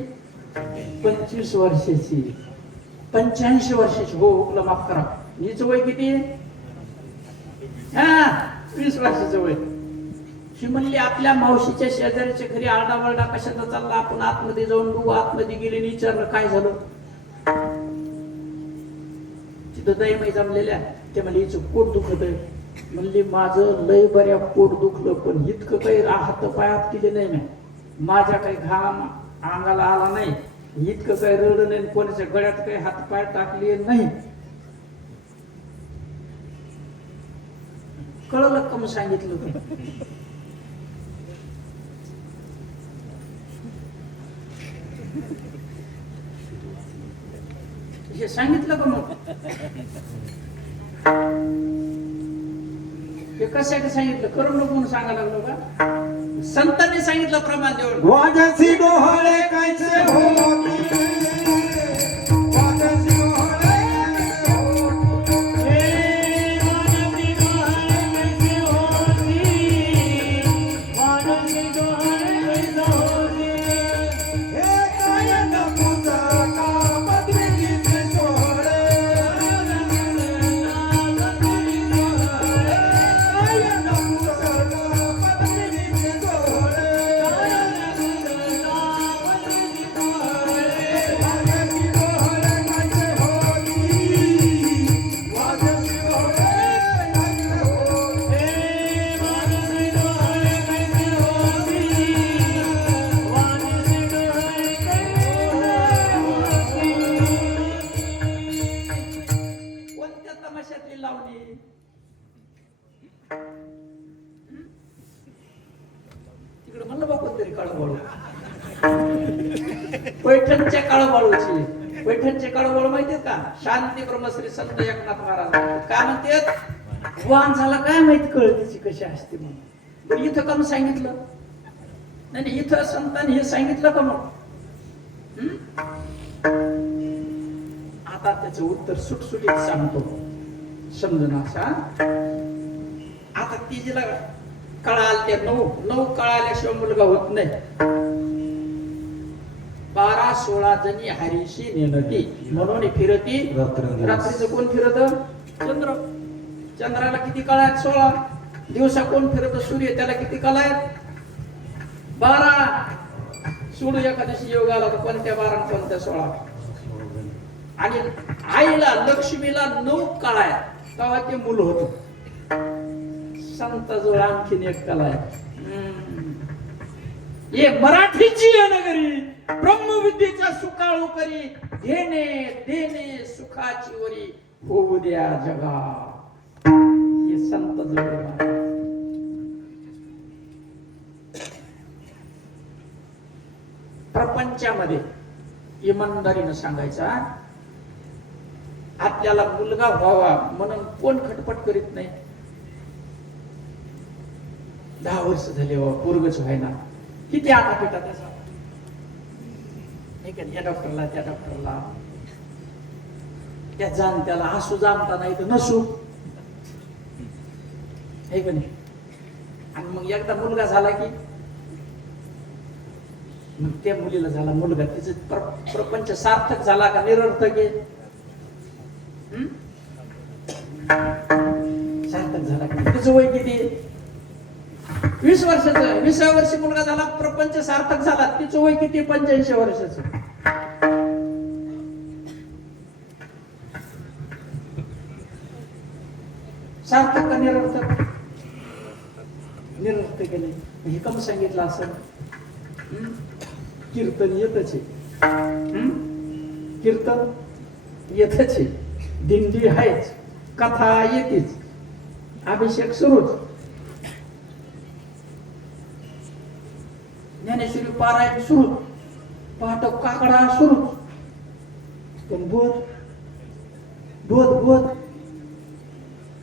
25 वर्षाची. 85 वर्षाची. हो हुकलं माफ करा. हिचं वय किती? 20 वर्षाचं वय. शी म्हणली आपल्या मावशीच्या शेजारीच्या घरी आरडावरडा कशाचा चालला? आपण आतमध्ये जाऊन बघू. आतमध्ये गेले आणि विचारलं काय झालं. तिथं दैमाई जमलेल्या. ते म्हणले हिचं पोट दुखत आहे. म्हणली माझं लय बऱ्या पोट दुखलं पण इतकं काही हात पायात केले नाही मी. माझ्या काही घाम अंगाला आला नाही. इतकं काही रडलं नाही. कोणाच्या गळ्यात काही हात पाय टाकले नाही. कळलं का? मग सांगितलं होतं. हे सांगितलं का? मग हे कशासाठी सांगितलं? करून नको म्हणून सांगायला लागलो का? संतांनी सांगितलं प्रमाण देऊन. वाजसी डोहाळे कैसे होती कोणतरी काळूबाळू. पैठणच्या काळूबाळूची. पैठणचे काळूबाळू माहितीये का? शांती ब्रह्मश्री संत एकनाथ महाराज काय म्हणते, वाहन झाला काय माहिती कळतीची कशी असते म्हणून. पण इथं का सांगितलं नाही, इथं संतांनी हे सांगितलं का मग? आता त्याचं उत्तर सुटसुटीत सांगतो, समजून असा. आता ती जिला कळाल त्या 9 कळाल्याशिवाय मुलगा होत नाही. 12-16 जणी हरीशी नेनती म्हणून फिरती रात्रीचं. कोण फिरत? चंद्र. चंद्राला किती कळा आहेत? 16. दिवसा कोण फिरत? सूर्य. त्याला किती कळा आहेत? 12. सोडू एखाद्याशी योग आला तर कोणत्या 12 आणि कोणत्या 16. आणि आईला लक्ष्मीला 9 कळा आहेत, तेव्हा ते मूल होत. संताजवळ आणखीन एक कला आहे. ये मराठीची नगरी ब्रह्मविद्येच्या सुकाळू करी, घेणे देणे सुखाची वरी, होऊ द्या जगा. हे संत जवळ. प्रपंचामध्ये इमानदारीनं सांगायचा, आपल्याला मुलगा व्हावा म्हणून कोण खटपट करीत नाही. 10 वर्ष झाले पोरगच व्हायना, किती आटापिटा त्याचा. या डॉक्टरला त्या डॉक्टरला, त्या जाण त्याला हसू जाणता नाही तर नसू, हे का नाही. आणि मग एकदा मुलगा झाला की मग त्या मुलीला झाला मुलगा, तिचं प्रपंच सार्थक झाला का निरर्थक आहे? सार्थक झाला का? तिचं वय किती? 20 वर्षाचं. 20व्या वर्षी मुलगा झाला, प्रपंच सार्थक झाला. तिचं वय किती? 85 वर्षाचं. सार्थक का निरर्थक? निरर्थक नाही. हे कम सांगितलं असं? कीर्तन येतच आहे, कीर्तन येतच आहे, दिंडी आहेच, कथा येतेच, अभिषेक सुरूच, ज्ञानेश्वरी पारायण सुरूच, पाठक काकडा सुरूच. पण बोध बोध बोध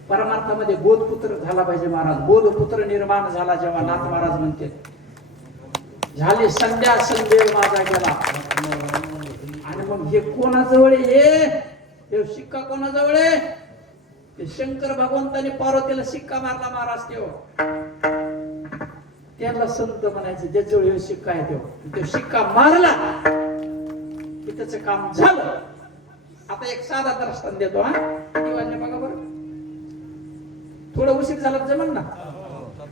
परमार्थामध्ये बोधपुत्र झाला पाहिजे महाराज. बोधपुत्र निर्माण झाला जेव्हा नाथ महाराज म्हणते, झाली संध्या संदेव माझा गेला. आणि मग हे कोणाजवळ आहे? हे शिक्का कोणाजवळ आहे? ते शंकर भगवंताने पार्वतीला शिक्का मारला महाराज तेव्हा. त्याला संत म्हणायचं ज्याजवळ हे शिक्का आहे तेव्हा. तो शिक्का मारला की त्याचं काम झालं. आता एक साधा दर्शन देतो. हा दिवाळी बघा बरं, थोडं उशीर झाला जमल ना?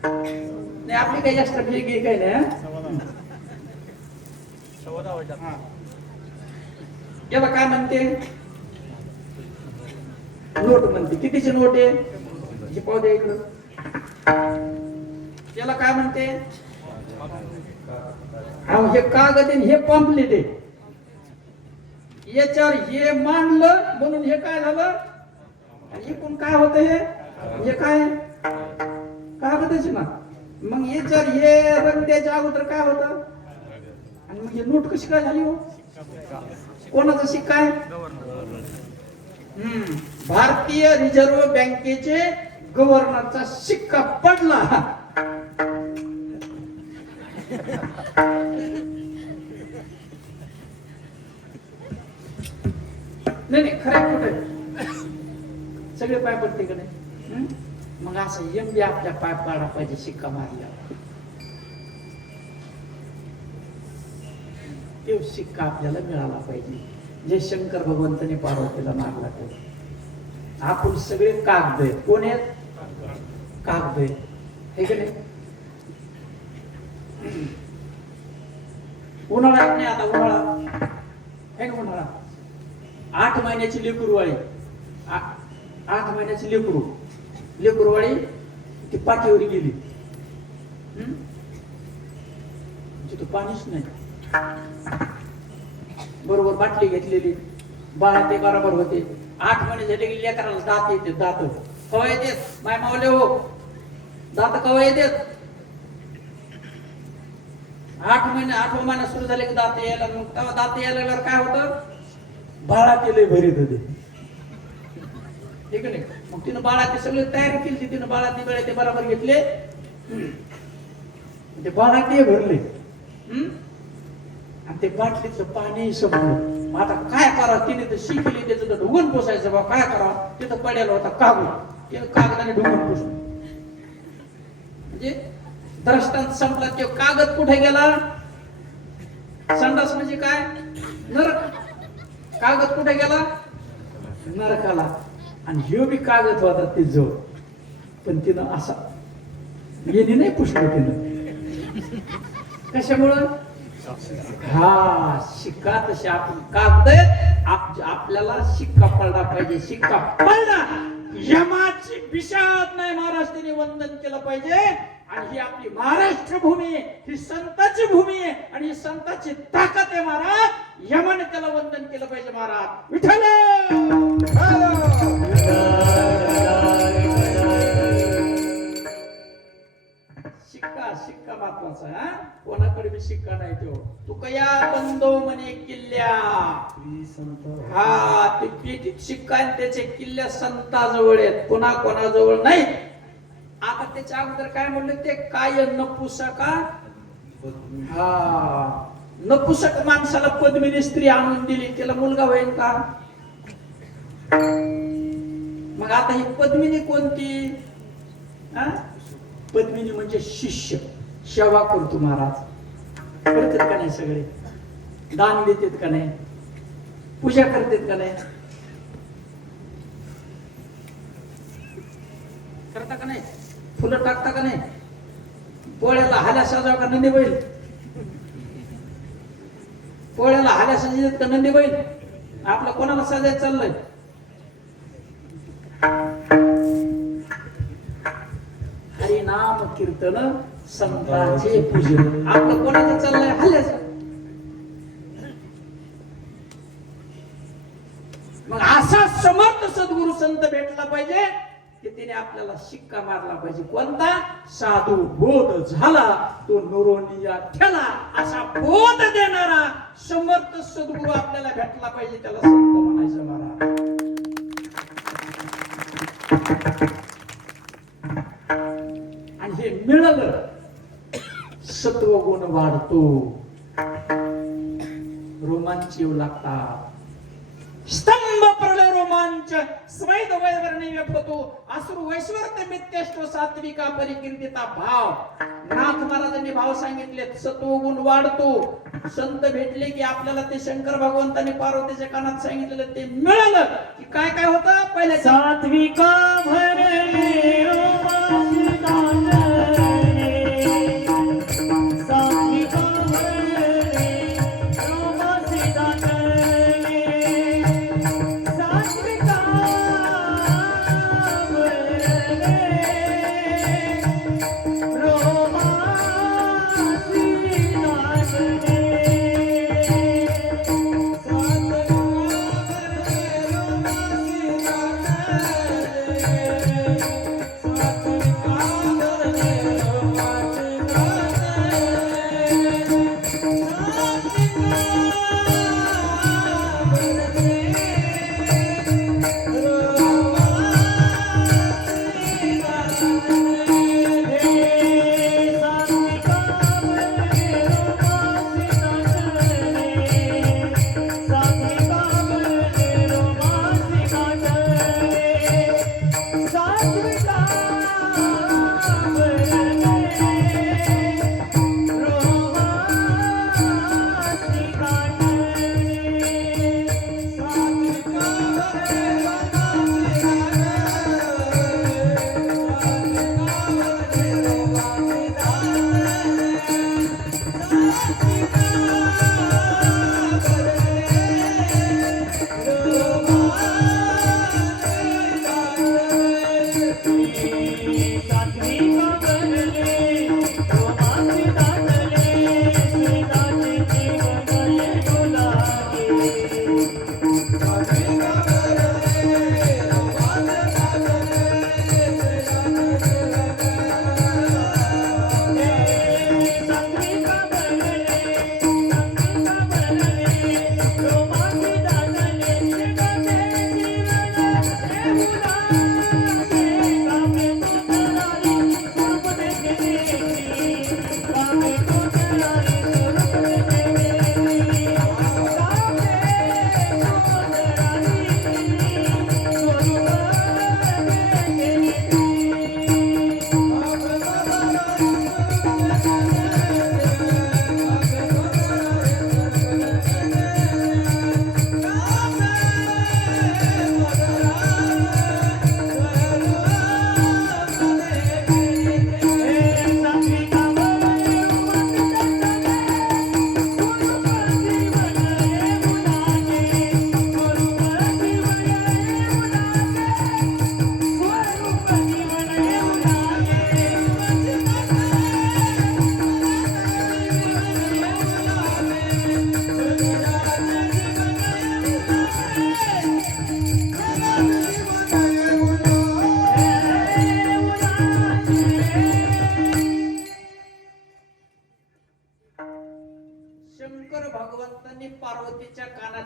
नाही आपली काही जास्त फी घे काही नाही. याला काय म्हणते? नोट म्हणते. कितीची नोट आहे? हे पाहू द्या इकडं. याला काय म्हणते? हे कागद आहे, हे पॉम्पलेट आहे. याच्यावर हे मांडलं म्हणून हे काय झालं, आणि एकूण काय होत? हे काय कागदच ना. मग याच्यावर हे रंग द्यायच्या अगोदर काय होतं, आणि मग हे नोट कशी काय झाली? हो कोणाचा शिक्का आहे? भारतीय रिझर्व्ह बँकेचे गव्हर्नरचा शिक्का पडला. नाही खरं कुठे सगळे पाय पडते का नाही? मग असं एमबी आपल्या पाय पाडा पाहिजे शिक्का मारल्यावर. तो शिक्का आपल्याला मिळाला पाहिजे जे शंकर भगवंताने पार्वतीला मारला. तो आपण सगळे कागद आहेत. कोण आहेत? कागद आहेत, हे की नाही? उन्हाळा नाही आता, उन्हाळा हे ना, उन्हाळा 8 महिन्याची लेकरूवाळी, 8 महिन्याची लेकरूवाळी ती पाठीवर गेली. तिथं पाणीच नाही. बरोबर बाटली घेतलेली, बाळा ते बरोबर होते. 8 महिने झाले की लेकराला दात येते. दात कवा येतात माय मावले? हो दात कवा येतात? 8 महिना सुरू झाले की दात यायला, मग तेव्हा दात यायला लागल्यावर काय होतं, बाळा केले भरीत होते, ठीक नाही. मग तिनं बाळाची सगळी तयारी केली, तिनं बाळाचे वेळे ते बरोबर घेतले, ते बाळा ते भरले, आणि ते बाटलीचं पाणी संपलं. मग आता काय करावं, तिने तर शिकली, त्याचं तर ढुगून पोसायचं बा, काय करावं, तिथं पडेला होता कागद, ते कागदाने ढुगून पोसलं. म्हणजे दृष्टांत संपला. ते कागद कुठे गेला, संडास म्हणजे काय, नरक. कागद कुठे गेला, नरकाला. आणि ह्यो बी कागद होता ते जवळ, पण तिनं असा येणे नाही पुसलं तिनं. कशामुळं, हा शिक्का तसे आपण कागद आपल्याला शिक्का पडला पाहिजे. शिक्का पडला, यमाची विषाद नाही, महाराष्ट्राने वंदन केलं पाहिजे. आणि ही आपली महाराष्ट्र भूमी, ही संतांची भूमी आहे, आणि ही संतांची ताकद आहे महाराज. यमाने त्याला वंदन केलं पाहिजे महाराज. विठ्ठल शिक्का, शिक्का महत्वाचा आहे. कोणाकडे बी शिक्का नाही तो. तू कया बंदो म्हणे किल्ल्या, हा ते पेटीत शिक्का आणि त्याचे किल्ल्या संताजवळ आहेत, कोणाजवळ नाही. आता त्याच्या अगोदर काय म्हणलं, ते काय नपुसका, हा नपुसक माणसाला पद्मिनी स्त्री आणून दिली, त्याला मुलगा होईल का. मग आता ही पद्मिनी कोणती, पद्मिनी म्हणजे शिष्य, सेवा करतो महाराज. करतात का नाही, सगळे दान देतात का नाही, पूजा करतात का नाही, करता का नाही, फुलं टाकता का नाही, पोळ्याला हाल्या सजाव का नंदी बैल, पोळ्याला हाल्या सजतात का नंदी बैल. आपलं कोणाला सजायचं चाललंय, हरिनाम कीर्तन संतांचे पूजन. आपलं कोणाचं चाललंय, हल्ल्याचं. मग असा समर्थ सद्गुरु संत भेटला पाहिजे की तिने आपल्याला शिक्का मारला पाहिजे. कोणता, साधू बोध झाला तो नुरोनिया ठेला, असा बोध देणारा समर्थ सद्गुरु आपल्याला भेटला पाहिजे, त्याला संत म्हणायचं महाराज. आणि हे मिळालं, सत्वगुण वाढतो, रोमांच येऊ लागतात. स्तंभ प्रलय रोमांच स्वैद वैवर्णी व्यपतो असुर वैश्वर्त मित्यष्ट सात्विका परिकीर्तिता भाव. नाथ महाराजांनी भाव सांगितले, सत्वगुण वाढतो. संत भेटले की आपल्याला ते शंकर भगवंतांनी पार्वतीच्या कानात सांगितलेलं ते मिळालं की काय काय होतं. पहिले सात्विका भरले रोमांच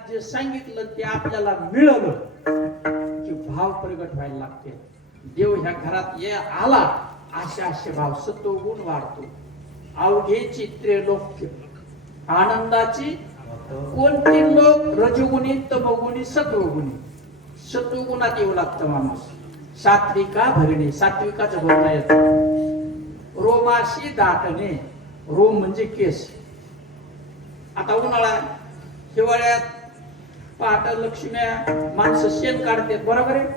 जे सांगितलं ते आपल्याला मिळालं की भाव प्रगट व्हायला लागते. देव ह्या घरात आला असे असे भाव सत्वगुण वाढतो. अवघे त्रैलोक्य आनंदाची कोणती लोक रजगुणी तमगुणी सत्वगुणी. सत्वगुणात येऊ लागतं माणूस. सात्विका भरणे सात्विकाचं बोलता येतं. रोमाशी दाटणे रोम म्हणजे केस. आता उन्हाळा हिवाळ्यात पहाट लक्ष्म्या माणसं शेण काढतात बरोबर आहे.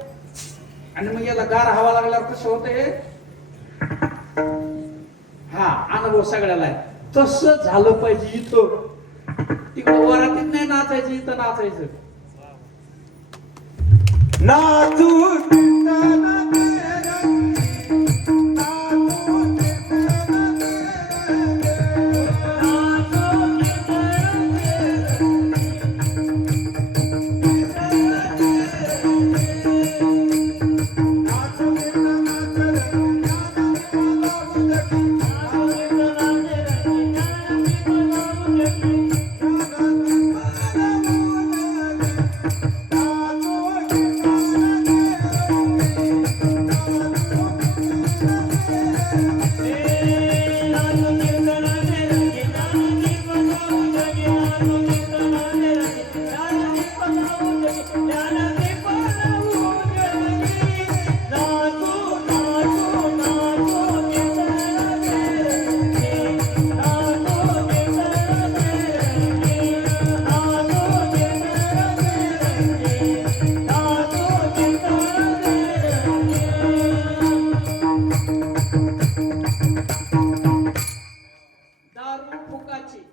आणि मग याला गार हवा लागल्यावर कसं होतं हे हा अनुभव सगळ्याला आहे. तसं झालं पाहिजे. इथं तिकडं वरातीत नाही नाचायचं इथं नाचायचं. नाचू कीर्तन तेरंगी, नाचू कीर्तन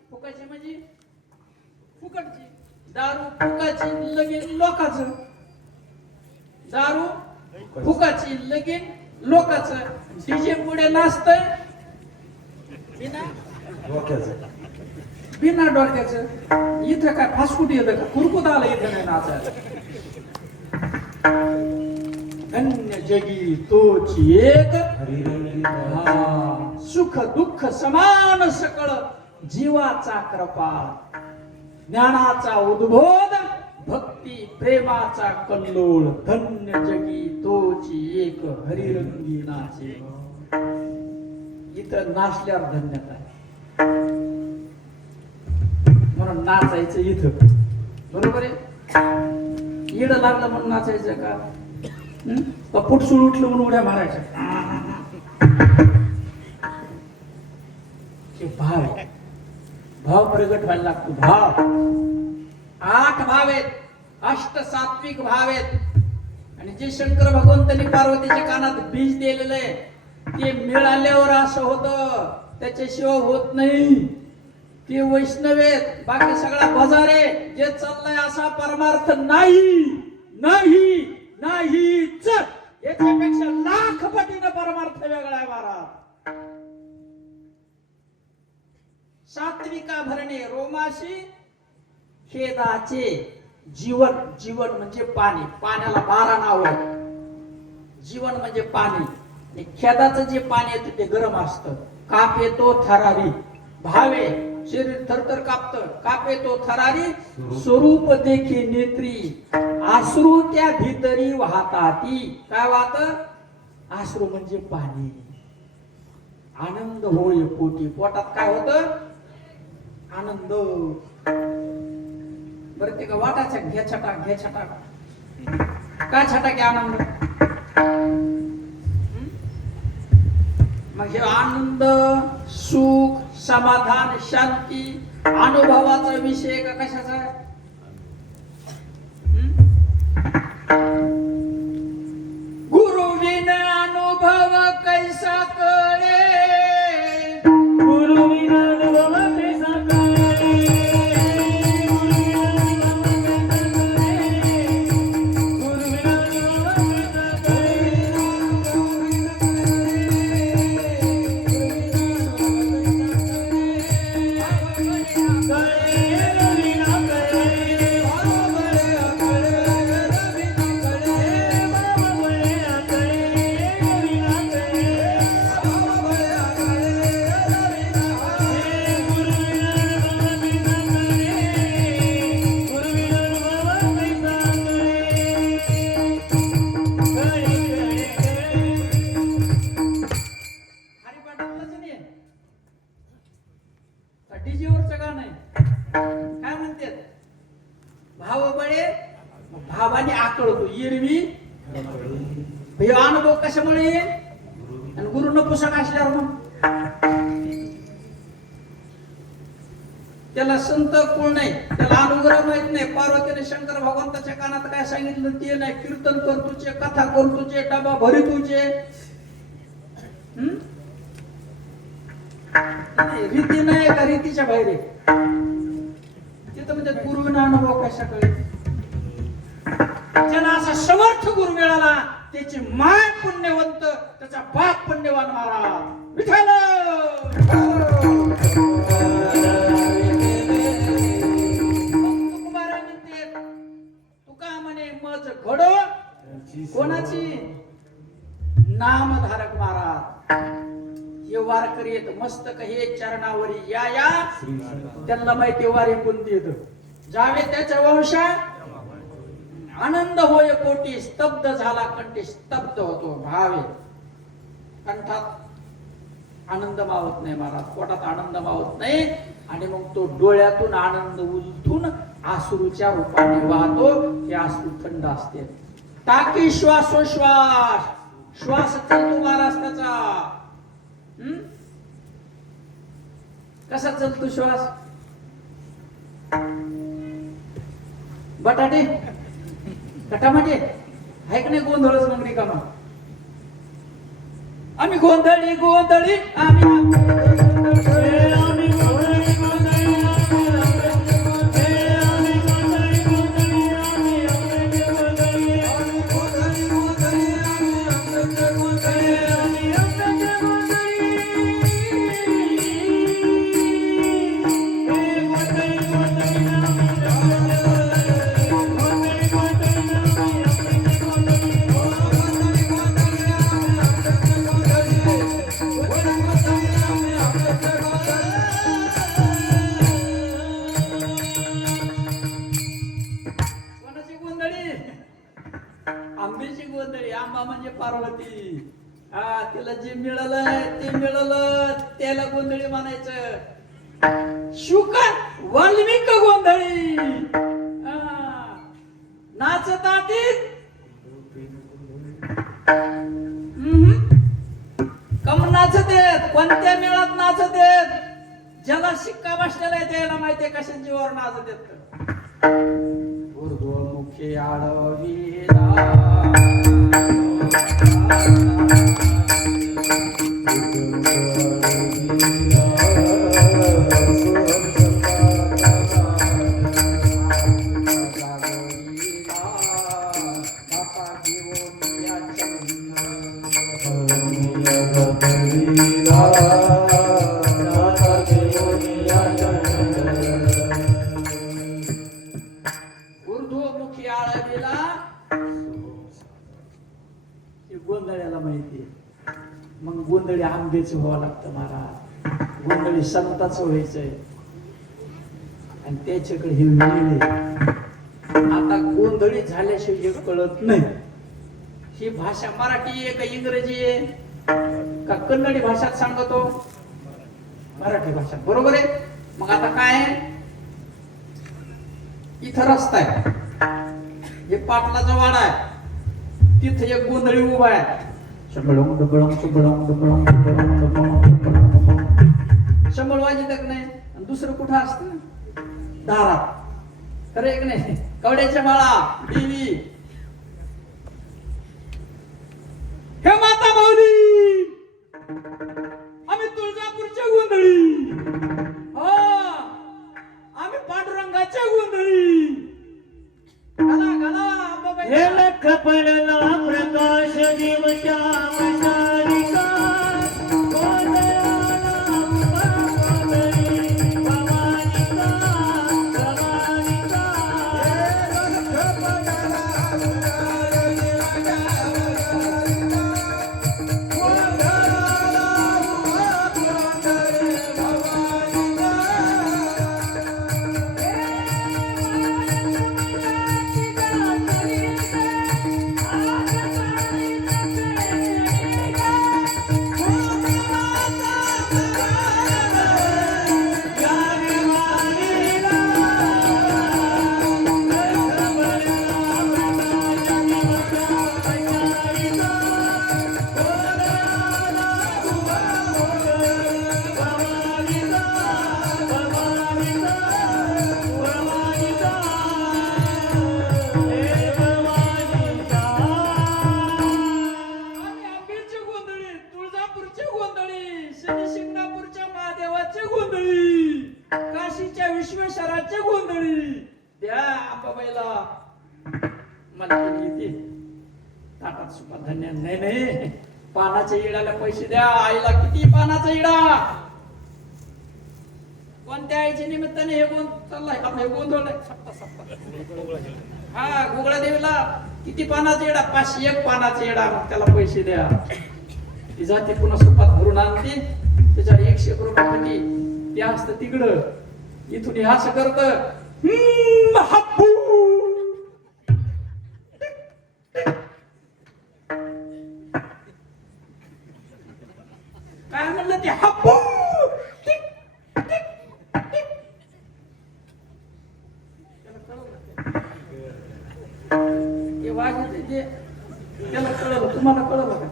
फुकाची म्हणजे फुकटची. दारू फुकाची लगीन लोकांचं. दारू फुकाची लगीन लोकांचं. डीजे पुढे नाचतंय बिना डोक्याचं. इथं काय फासकुट येतं का कुरकुत आलं इथं नाही नाचायला. धन्य जगी तोची एक सुख दुःख समान सकळ जीवाचा कृपाळ. ज्ञानाचा उद्बोध भक्ती प्रेमाचा कल्लोळ. धन्य जगी तोची एक हरिरंगी नाचे. इथं नाचल्यावर धन्यता आहे. म्हणून नाचायचं इथं बरोबर आहे. येड लागलं म्हणून नाचायचं का पुटसूळ उठलं म्हणून उड्या मारायच्या. भाव आहे. भाव प्रगट व्हायला लागतो. भाव 8 भाव आहेत. अष्ट सात्विक भाव आहेत. आणि जे शंकर भगवंतांनी पार्वतीच्या कानात बीज दिलेलं आहे ते मिळाल्यावर असं होतं. त्याच्याशिवाय होत नाही. ते वैष्णव आहेत. बाकी सगळा बाजार आहे. जे चाललंय असा परमार्थ नाही नाही नाहीच. याच्यापेक्षा लाख पटीनं परमार्थ वेगळा आहे महाराज. सात्विका भरणे रोमाशी खेदाचे जीवन. जीवन म्हणजे पाणी. पाण्याला 12 नाव आहे. जीवन म्हणजे पाणी. आणि खेदाचं जे पाणी येतं ते गरम असतं. काप येतो थरारी. भावे शरीर थरथर कापतं. काप येतो थरारी. स्वरूप देखी नेत्री. आश्रू त्या भीतरी वाहताती. काय वाहत? आश्रू म्हणजे पाणी. आनंद होय पोटी. पोटात काय होतं? आनंद. बरं ते का वाटायचं घ्या छटाक घ्या छटाक. काय छटाक आनंद? मग हे आनंद सुख समाधान शांती अनुभवाचा विषय का कशाचा? गुरुविन अनुभव कैसा कळे. गुरुविन अनुभव कैसा कळे. कळे भावाने आकळतो एरवी हे अनुभव कशामुळे येईल? आणि गुरु नपुसक असल्यावर मग त्याला संत कोण नाही, त्याला अनुग्रह माहित नाही. पार्वतीने शंकर भगवंताच्या कानात काय सांगितलं ते नाही. कीर्तन करतोचे, कथा करतोचे, डबा भरितोचे, रीती नाही का रीतीच्या बाहेर आहे. तिथं म्हणजे गुरुविना अनुभव कशाकडे. ज्याला असा समर्थ गुरु मिळाला त्याची माय पुण्यवंत, त्याचा बाप पुण्यवान महाराज विठ्ठल. तुका म्हणे मज घडो कोणाची? नामधारक महाराज. हे वारकरी येत मस्तक हे चरणावरी या या, त्यांना माहिती वारे कोणती येत. जावे त्याच्या वंशा आनंद होय कोटी, स्तब्ध झाला कंठी स्तब्ध होतो भावे. कंठात आनंद मावत नाही महाराज, पोटात आनंद मावत नाही. आणि मग तो डोळ्यातून आनंद उलटून आसरूच्या रूपाने वाहतो. हे आसरू थंड असते. टाकी श्वासोश्वास, श्वास चालतो महाराज त्याचा. कसा चालतो श्वास? बटाटे कटामाटे आहे का नाही? गोंधळच मग रिकामा. आम्ही गोंधळी गोंधळी आंब्याची गोंधळी. आंबा म्हणजे पार्वती. तिला जे मिळालं ते मिळालं त्याला गोंधळी म्हणायचं. शुका वाल्मिक गोंधळी. नाचतात कम नाचत आहेत, कोणत्या मेळात नाचत आहेत. ज्याला शिक्का बसलेला आहे त्याला माहितीये कशा जीवावर नाचत आहेत. ऊर्ध्वमुखी आळवीला ऊर्ध्वमुखी आळवीला. गोंधळ्याला माहिती. मग गोंधळी आंब्याचं व्हावं लागतं महाराज. गोंधळी संताचं व्हायचंय आणि त्याच्याकडे हे मिळले. आता गोंधळी झाल्याशिवाय हे कळत नाही. ही भाषा मराठी आहे का इंग्रजी आहे का कन्नडी भाषात सांगतो? मराठी भाषा बरोबर आहे. मग आता काय आहे? इथं रस्ता आहे, हे पाटलाचा वाडा आहे, तिथे एक गोंधळी उभा आहे. शंभर वाजत नाही. आणि दुसरं कुठं असतं? दारात. खरं एक नाही? कवड्याच्या माळा देवी. हे माता माऊली आम्ही तुळजापूरच्या गोंधळी. आम्ही पांडुरंगाच्या गोंधळी. घाला घाला अंबाबाई. हे लख पडला प्रकाश देवच्या वशालिका. पालखीने येते ताटात सुपा धान्य नाही नाही पानाच्या इडाला पैसे द्या आईला किती पानाचा इडा कोणत्या आईच्या निमित्ताने हे गोंध चाललाय आपण हे गोंधळ हा गुगळा देवीला किती पानाचा इडा 501 पानाचा इडा मग त्याला पैसे द्या ती जाते पुन्हा सुपात भरून आणते त्याच्या 100 रुपये ते असतं तिकडं इथून हे असं करत हप्पू काय म्हणलं ते हप्पू ते वाजते ते त्याला कळलं तुम्हाला कळलं का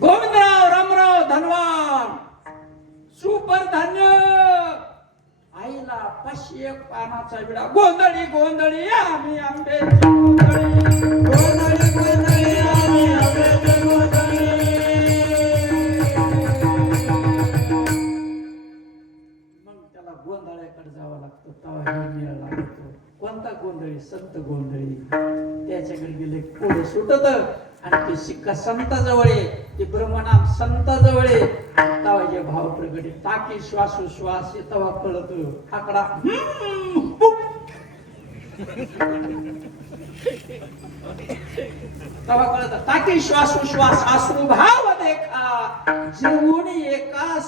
गोविंदराव रामराव धनवान सुपर धान्य आईला 501 पानाचा विडा गोंधळी गोंधळी आम्ही आंब्याची गोंधळी गोंधळी गोंधळी आम्ही आंब्याची गोंधळी मग त्याला गोंधळ्याकडे जावं लागतं तेव्हा हे मेळ लागतो कोणता गोंधळी संत गोंधळी त्याच्याकडे गेले पुढे सुटत आणि ते शिक्का संताजवळ आहे ते ब्रह्मनाम संताजवळ आहे तेव्हा जे भाव प्रगटे टाकी श्वासोश्वास तेव्हा कळत आकडा तेव्हा कळत टाकी श्वासोश्वास अश्रू भाव देखा जेवून एका